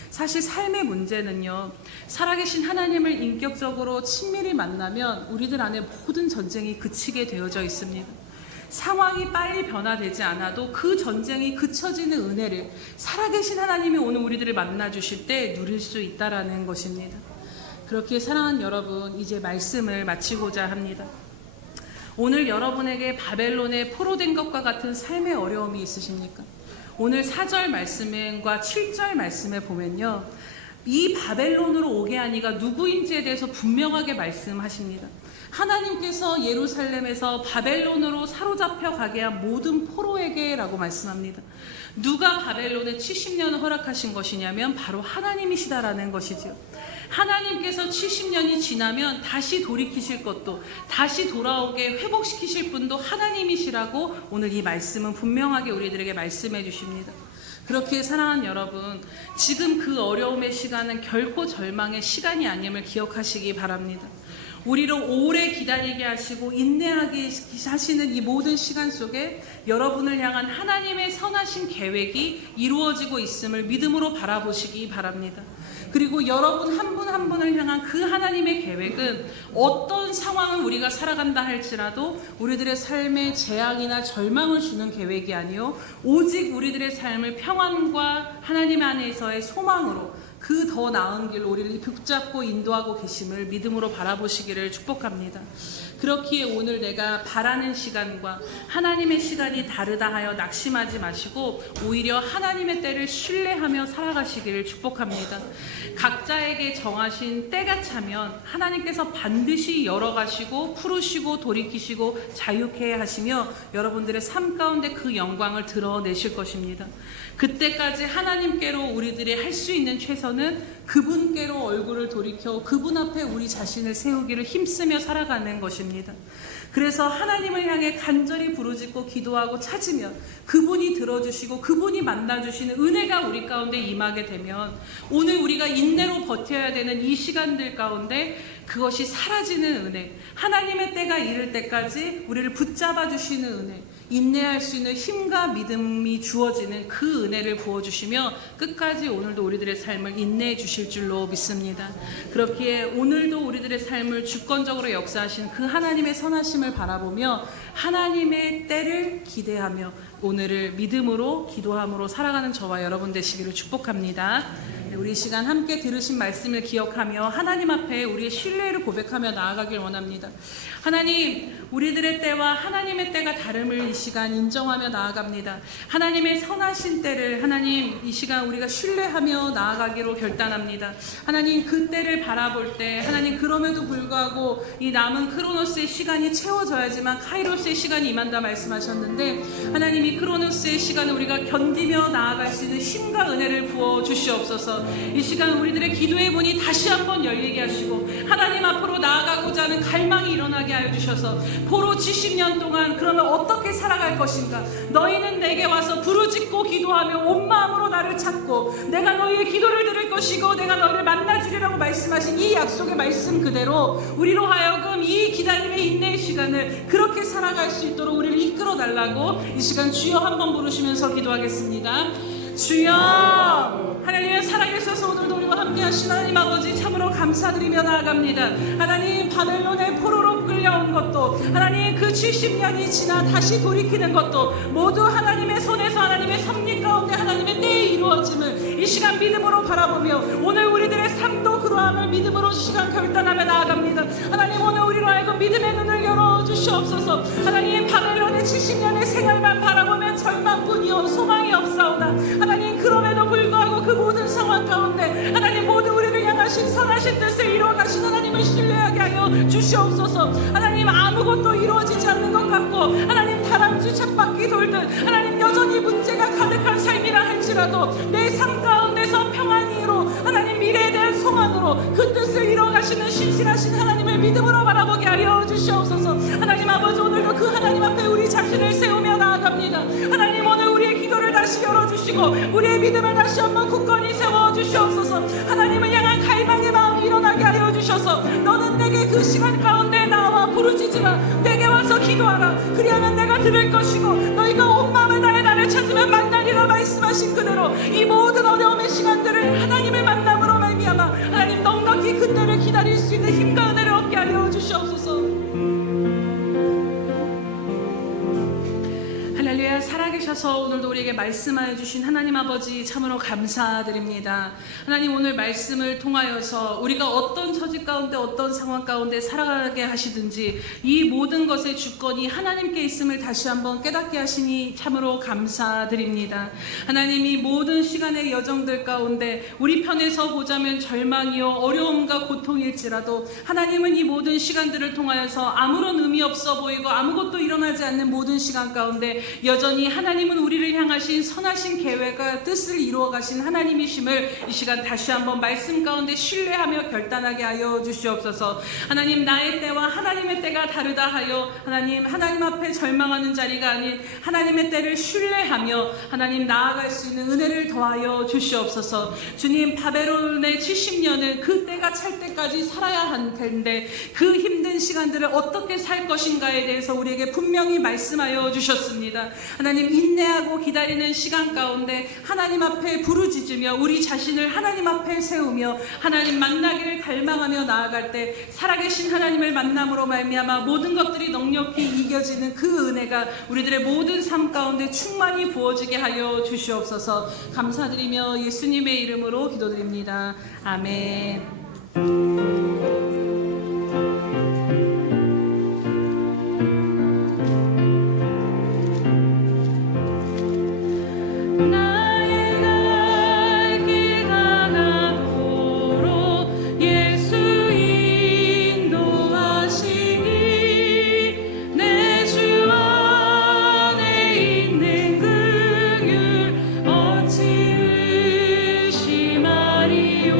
사실 삶의 문제는요, 살아계신 하나님을 인격적으로 친밀히 만나면 우리들 안에 모든 전쟁이 그치게 되어져 있습니다. 상황이 빨리 변화되지 않아도 그 전쟁이 그쳐지는 은혜를 살아계신 하나님이 오늘 우리들을 만나주실 때 누릴 수 있다라는 것입니다. 그렇게 사랑하는 여러분, 이제 말씀을 마치고자 합니다. 오늘 여러분에게 바벨론에 포로된 것과 같은 삶의 어려움이 있으십니까? 오늘 4절 말씀과 7절 말씀에 보면요, 이 바벨론으로 오게 하니가 누구인지에 대해서 분명하게 말씀하십니다. 하나님께서 예루살렘에서 바벨론으로 사로잡혀 가게 한 모든 포로에게 라고 말씀합니다. 누가 바벨론에 70년을 허락하신 것이냐면 바로 하나님이시다라는 것이죠. 하나님께서 70년이 지나면 다시 돌이키실 것도 다시 돌아오게 회복시키실 분도 하나님이시라고 오늘 이 말씀은 분명하게 우리들에게 말씀해 주십니다. 그렇게 사랑하는 여러분, 지금 그 어려움의 시간은 결코 절망의 시간이 아님을 기억하시기 바랍니다. 우리를 오래 기다리게 하시고 인내하게 하시는 이 모든 시간 속에 여러분을 향한 하나님의 선하신 계획이 이루어지고 있음을 믿음으로 바라보시기 바랍니다. 그리고 여러분 한 분 한 분을 향한 그 하나님의 계획은 어떤 상황을 우리가 살아간다 할지라도 우리들의 삶에 재앙이나 절망을 주는 계획이 아니요 오직 우리들의 삶을 평안과 하나님 안에서의 소망으로 그 더 나은 길로 우리를 붙잡고 인도하고 계심을 믿음으로 바라보시기를 축복합니다. 그렇기에 오늘 내가 바라는 시간과 하나님의 시간이 다르다 하여 낙심하지 마시고 오히려 하나님의 때를 신뢰하며 살아가시기를 축복합니다. 각자에게 정하신 때가 차면 하나님께서 반드시 열어가시고 푸르시고 돌이키시고 자유케 하시며 여러분들의 삶 가운데 그 영광을 드러내실 것입니다. 그때까지 하나님께로 우리들이 할 수 있는 최선은 이유는 그분께로 얼굴을 돌이켜 그분 앞에 우리 자신을 세우기를 힘쓰며 살아가는 것입니다. 그래서 하나님을 향해 간절히 부르짖고 기도하고 찾으면 그분이 들어주시고 그분이 만나주시는 은혜가 우리 가운데 임하게 되면 오늘 우리가 인내로 버텨야 되는 이 시간들 가운데 그것이 사라지는 은혜, 하나님의 때가 이를 때까지 우리를 붙잡아 주시는 은혜, 인내할 수 있는 힘과 믿음이 주어지는 그 은혜를 부어주시며 끝까지 오늘도 우리들의 삶을 인내해 주실 줄로 믿습니다. 그렇기에 오늘도 우리들의 삶을 주권적으로 역사하신 그 하나님의 선하심을 바라보며 하나님의 때를 기대하며 오늘을 믿음으로 기도함으로 살아가는 저와 여러분 되시기를 축복합니다. 우리 시간 함께 들으신 말씀을 기억하며 하나님 앞에 우리의 신뢰를 고백하며 나아가길 원합니다. 하나님, 우리들의 때와 하나님의 때가 다름을 이 시간 인정하며 나아갑니다. 하나님의 선하신 때를 하나님 이 시간 우리가 신뢰하며 나아가기로 결단합니다. 하나님, 그 때를 바라볼 때 하나님 그럼에도 불구하고 이 남은 크로노스의 시간이 채워져야지만 카이로스의 시간이 임한다 말씀하셨는데 하나님 이 크로노스의 시간을 우리가 견디며 나아갈 수 있는 힘과 은혜를 부어 주시옵소서. 이 시간 우리들의 기도의 문이 다시 한번 열리게 하시고 하나님 앞으로 나아가고자 하는 갈망이 일어나게 하여 주셔서 포로 70년 동안 그러면 어떻게 살아갈 것인가? 너희는 내게 와서 부르짖고 기도하며 온 마음으로 나를 찾고 내가 너희의 기도를 들을 것이고 내가 너희를 만나주리라고 말씀하신 이 약속의 말씀 그대로 우리로 하여금 이 기다림의 인내의 시간을 그렇게 살아갈 수 있도록 우리를 이끌어 달라고 이 시간 주여 한번 부르시면서 기도하겠습니다. 주여, 하나님의 살아계셔서 오늘도 우리와 함께 하신 하나님 아버지 참으로 감사드리며 나아갑니다. 하나님, 바벨론의 포로로 끌려온 것도 하나님 그 70년이 지나 다시 돌이키는 것도 모두 하나님의 손에서 하나님의 섭리 가운데 하나님의 때에 이루어짐을 이 시간 믿음으로 바라보며 오늘 우리들의 삶도 그러함을 믿음으로 시간 결단하며 나아갑니다. 하나님, 오늘 우리로 하여금 믿음의 눈을 열어주시옵소서. 하나님, 바벨론의 70년의 생활만 바라보면 절망뿐이요 소망이 없사오나 하나님 그럼에도 불구하고 그 모든 상황 가운데 하나님 모두 우리를 향하신 선하신 뜻을 이루어가신 하나님을 신뢰하게 하여 주시옵소서. 하나님, 아무것도 이루어지지 않는 것 같고 하나님 다람쥐 쳇바퀴 돌듯 하나님 여전히 문제가 가득한 삶이라 할지라도 내 삶 가운데서 평안이로 하나님 미래에 대한 소망으로 그 뜻을 이루어가시는 신실하신 하나님을 믿음으로 바라보게 하여 주시옵소서. 하나님 아버지, 오늘도 그 하나님 앞에 우리 자신을 세우며 나아갑니다. 하나님, 오늘 우리의 기도를 다시 열어주시고 우리의 믿음을 다시 한번 굳건히 세워주시옵소서. 하나님을 향한 갈망의 마음이 일어나게 하여 주셔서 너는 내게 그 시간 가운데 나와 부르짖으라, 내게 와서 기도하라, 그리하면 내가 들을 것이고 너희가 온 마음을 다해 나를 찾으면 만나리라 말씀하신 그대로 이 모든 어려움의 시간들을 하나님의 만남으로 말미암아 하나님 넉넉히 그때를 기다릴 수 있는 힘과 은혜를 얻게 하여 주시옵소서. 할렐루야. 살아계셔서 오늘도 우리에게 말씀하여 주신 하나님 아버지 참으로 감사드립니다. 하나님, 오늘 말씀을 통하여서 우리가 어떤 처지 가운데 어떤 상황 가운데 살아가게 하시든지 이 모든 것의 주권이 하나님께 있음을 다시 한번 깨닫게 하시니 참으로 감사드립니다. 하나님, 이 모든 시간의 여정들 가운데 우리 편에서 보자면 절망이요 어려움과 고통일지라도 하나님은 이 모든 시간들을 통하여서 아무런 의미 없어 보이고 아무것도 일어나지 않는 모든 시간 가운데 여전히 하나님은 우리를 향하신 선하신 계획과 뜻을 이루어가신 하나님이심을 이 시간 다시 한번 말씀 가운데 신뢰하며 결단하게 하여 주시옵소서. 하나님, 나의 때와 하나님의 때가 다르다 하여 하나님 앞에 절망하는 자리가 아닌 하나님의 때를 신뢰하며 하나님 나아갈 수 있는 은혜를 더하여 주시옵소서. 주님, 바벨론의 70년은 그 때가 찰 때까지 살아야 할 텐데 그 힘든 시간들을 어떻게 살 것인가에 대해서 우리에게 분명히 말씀하여 주셨습니다. 하나님, 인내하고 기다리는 시간 가운데 하나님 앞에 부르짖으며 우리 자신을 하나님 앞에 세우며 하나님 만나기를 갈망하며 나아갈 때 살아계신 하나님을 만남으로 말미암아 모든 것들이 넉넉히 이겨지는 그 은혜가 우리들의 모든 삶 가운데 충만히 부어지게 하여 주시옵소서. 감사드리며 예수님의 이름으로 기도드립니다. 아멘. 마리오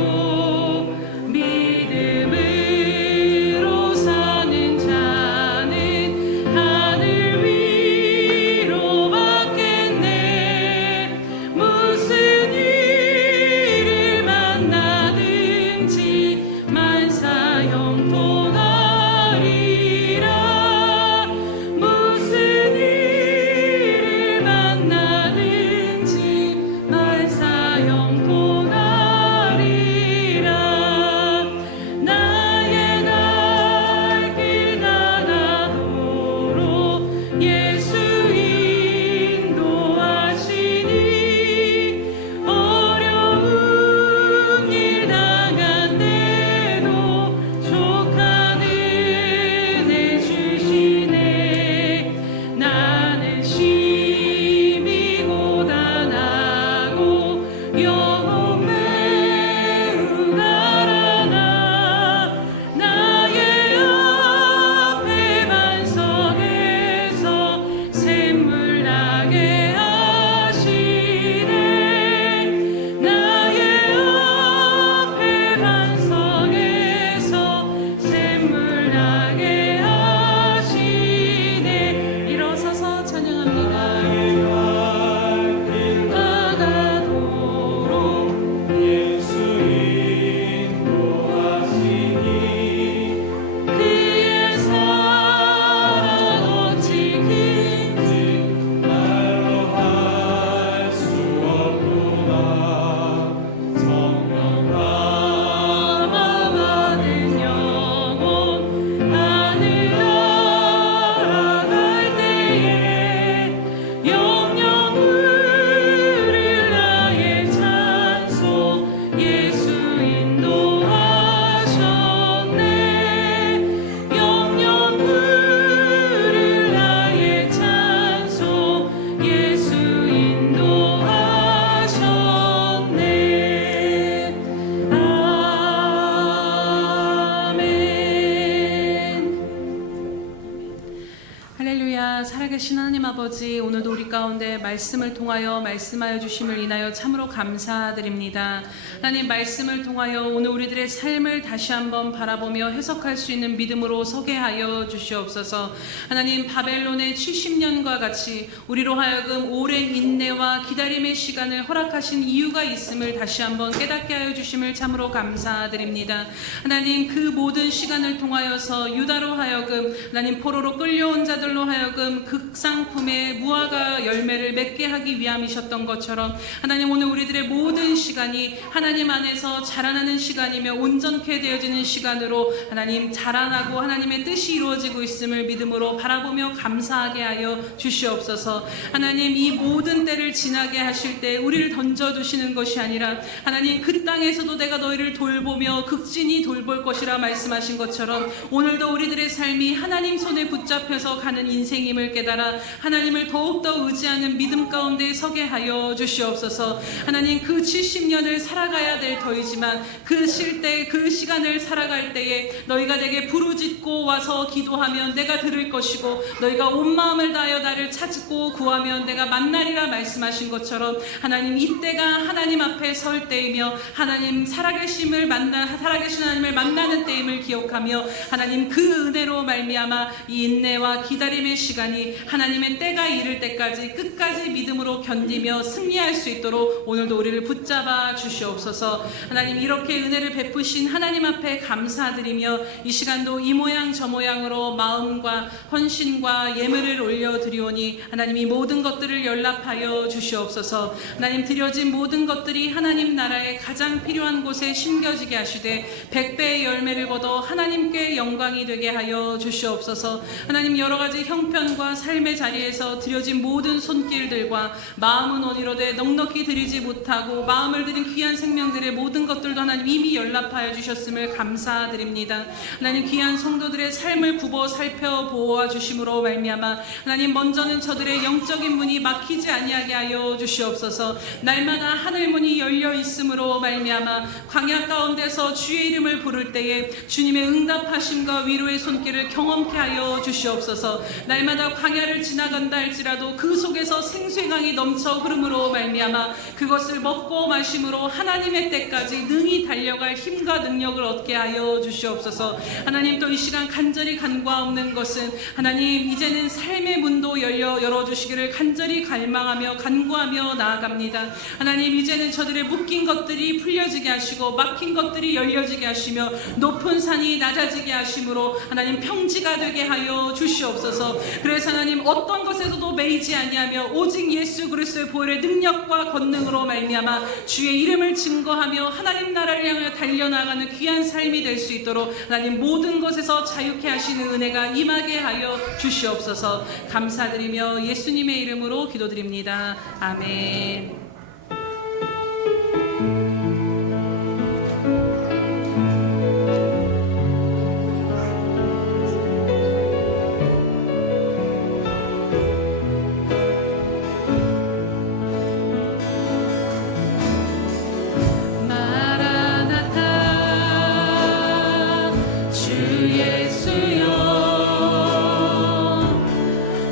살아계신 하나님 아버지, 오늘도 우리 가운데 말씀을 통하여 말씀하여 주심을 인하여 참으로 감사드립니다. 하나님, 말씀을 통하여 오늘 우리들의 삶을 다시 한번 바라보며 해석할 수 있는 믿음으로 서게 하여 주시옵소서. 하나님, 바벨론의 70년과 같이 우리로 하여금 오랜 인내와 기다림의 시간을 허락하신 이유가 있음을 다시 한번 깨닫게 하여 주심을 참으로 감사드립니다. 하나님, 그 모든 시간을 통하여서 유다로 하여금 하나님 포로로 끌려온 자들로 하여금 극상품의 무화과 열매를 맺게 하기 위함이셨던 것처럼, 하나님, 오늘 우리들의 모든 시간이 하나님 안에서 자라나는 시간이며 온전케 되어지는 시간으로 하나님 자라나고 하나님의 뜻이 이루어지고 있음을 믿음으로 바라보며 감사하게 하여 주시옵소서. 하나님, 이 모든 때를 지나게 하실 때 우리를 던져두시는 것이 아니라 하나님, 그 땅에서도 내가 너희를 돌보며 극진히 돌볼 것이라 말씀하신 것처럼, 오늘도 우리들의 삶이 하나님 손에 붙잡혀서 가는 인생임을 깨달아 하나님을 더욱더 의지하는 믿음 가운데 서게 하여 주시옵소서. 하나님, 그 70년을 살아가야 될 터이지만 그 쉴 때, 그 시간을 살아갈 때에 너희가 내게 부르짖고 와서 기도하면 내가 들을 것이고, 너희가 온 마음을 다하여 나를 찾고 구하면 내가 만나리라 말씀하신 것처럼, 하나님, 이때가 하나님 앞에 설 때이며 하나님 살아계신 하나님을 만나는 때임을 기억하며, 하나님, 그 은혜로 말미암아 이 인내와 기다림의 시간이 하나님의 때가 이를 때까지 끝까지 믿음으로 견디며 승리할 수 있도록 오늘도 우리를 붙잡아 주시옵소서. 하나님, 이렇게 은혜를 베푸신 하나님 앞에 감사드리며 이 시간도 이 모양 저 모양으로 마음과 헌신과 예물을 올려드리오니 하나님, 이 모든 것들을 연락하여 주시옵소서. 하나님, 드려진 모든 것들이 하나님 나라에 가장 필요한 곳에 심겨지게 하시되 100배의 열매를 거둬 하나님께 영광이 되게 하여 주시옵소서. 하나님, 여러 가지 형편과 삶의 자리에서 드려진 모든 손길들과 마음은 어디로되 넉넉히 드리지 못하고 마음을 드린 귀한 생명들의 모든 것들도 하나님 이미 연락하여 주셨음을 감사드립니다. 하나님, 귀한 성도들의 삶을 굽어 살펴보아 주심으로 말미암아 하나님, 먼저는 저들의 영적인 문이 막히지 아니하게 하여 주시옵소서. 날마다 하늘 문이 열려 있으므로 말미암아 광야 가운데서 주의 이름을 부를 때에 주님의 응답하심과 위로의 손길을 경험케 하여 주시옵소서. 날마다 광야를 지나간다 할지라도 그 속에서 생수의 강이 넘쳐 흐름으로 말미암아 그것을 먹고 마심으로 하나님의 때까지 능히 달려갈 힘과 능력을 얻게 하여 주시옵소서. 하나님, 또 이 시간 간절히 간구하옵는 것은 하나님, 이제는 삶의 문도 열어주시기를 간절히 갈망하며 간구하며 나아갑니다. 하나님, 이제는 저들의 묶인 것들이 풀려지게 하시고 막힌 것들이 열려지게 하시며 높은 산이 낮아지게 하심으로 하나님 평지가 되게 하여 주시옵소서. 그래서 하나님, 어떤 것에서도 매이지 아니하며 오직 예수 그리스도의 보혈의 능력과 권능으로 말미암아 주의 이름을 증거하며 하나님 나라를 향하여 달려나가는 귀한 삶이 될 수 있도록 하나님 모든 것에서 자유케 하시는 은혜가 임하게 하여 주시옵소서. 감사드리며 예수님의 이름으로 기도드립니다. 아멘.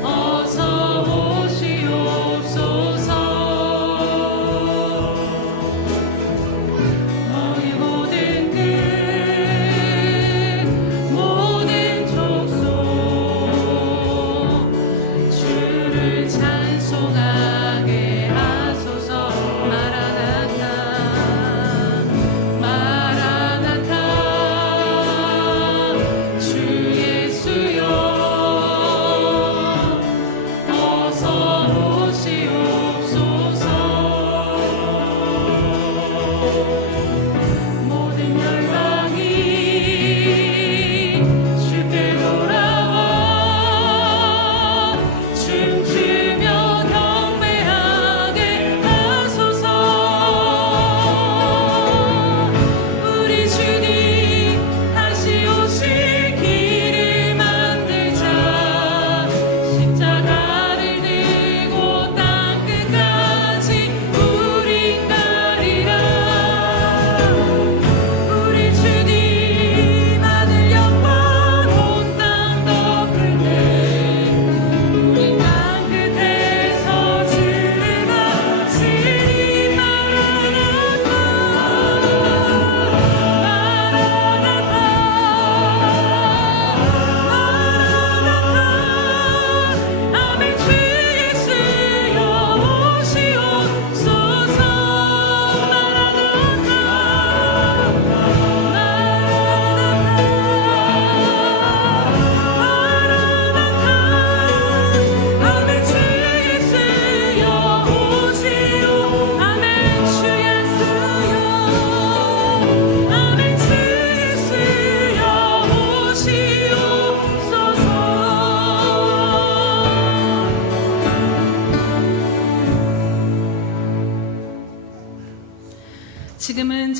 어서 오시옵소서.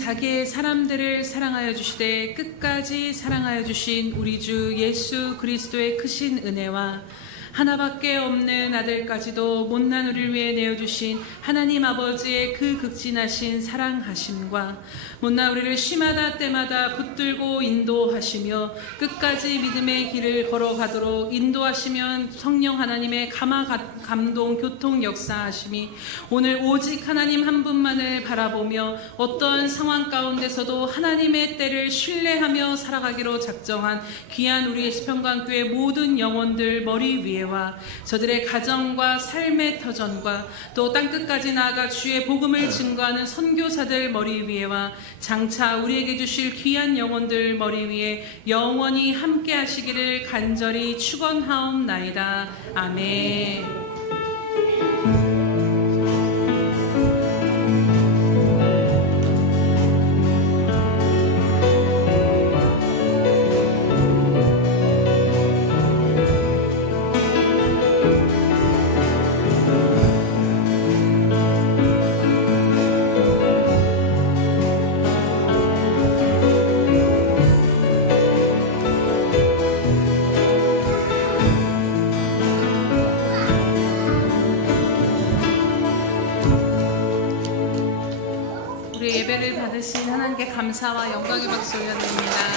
자기의 사람들을 사랑하여 주시되 끝까지 사랑하여 주신 우리 주 예수 그리스도의 크신 은혜와 하나밖에 없는 아들까지도 못난 우리를 위해 내어주신 하나님 아버지의 그 극진하신 사랑하심과 못난 우리를 시마다 때마다 붙들고 인도하시며 끝까지 믿음의 길을 걸어가도록 인도하시면 성령 하나님의 감동 교통 역사하심이 오늘 오직 하나님 한 분만을 바라보며 어떤 상황 가운데서도 하나님의 때를 신뢰하며 살아가기로 작정한 귀한 우리 수평강교회 모든 영혼들 머리 위에와 저들의 가정과 삶의 터전과 또 땅끝까지 나아가 주의 복음을 증거하는 선교사들 머리 위에와 장차 우리에게 주실 귀한 영혼들 머리 위에 영원히 함께 하시기를 간절히 축원하옵나이다. 아멘. 우리 예배를 받으신 하나님께 감사와 영광의 박수 올려드립니다.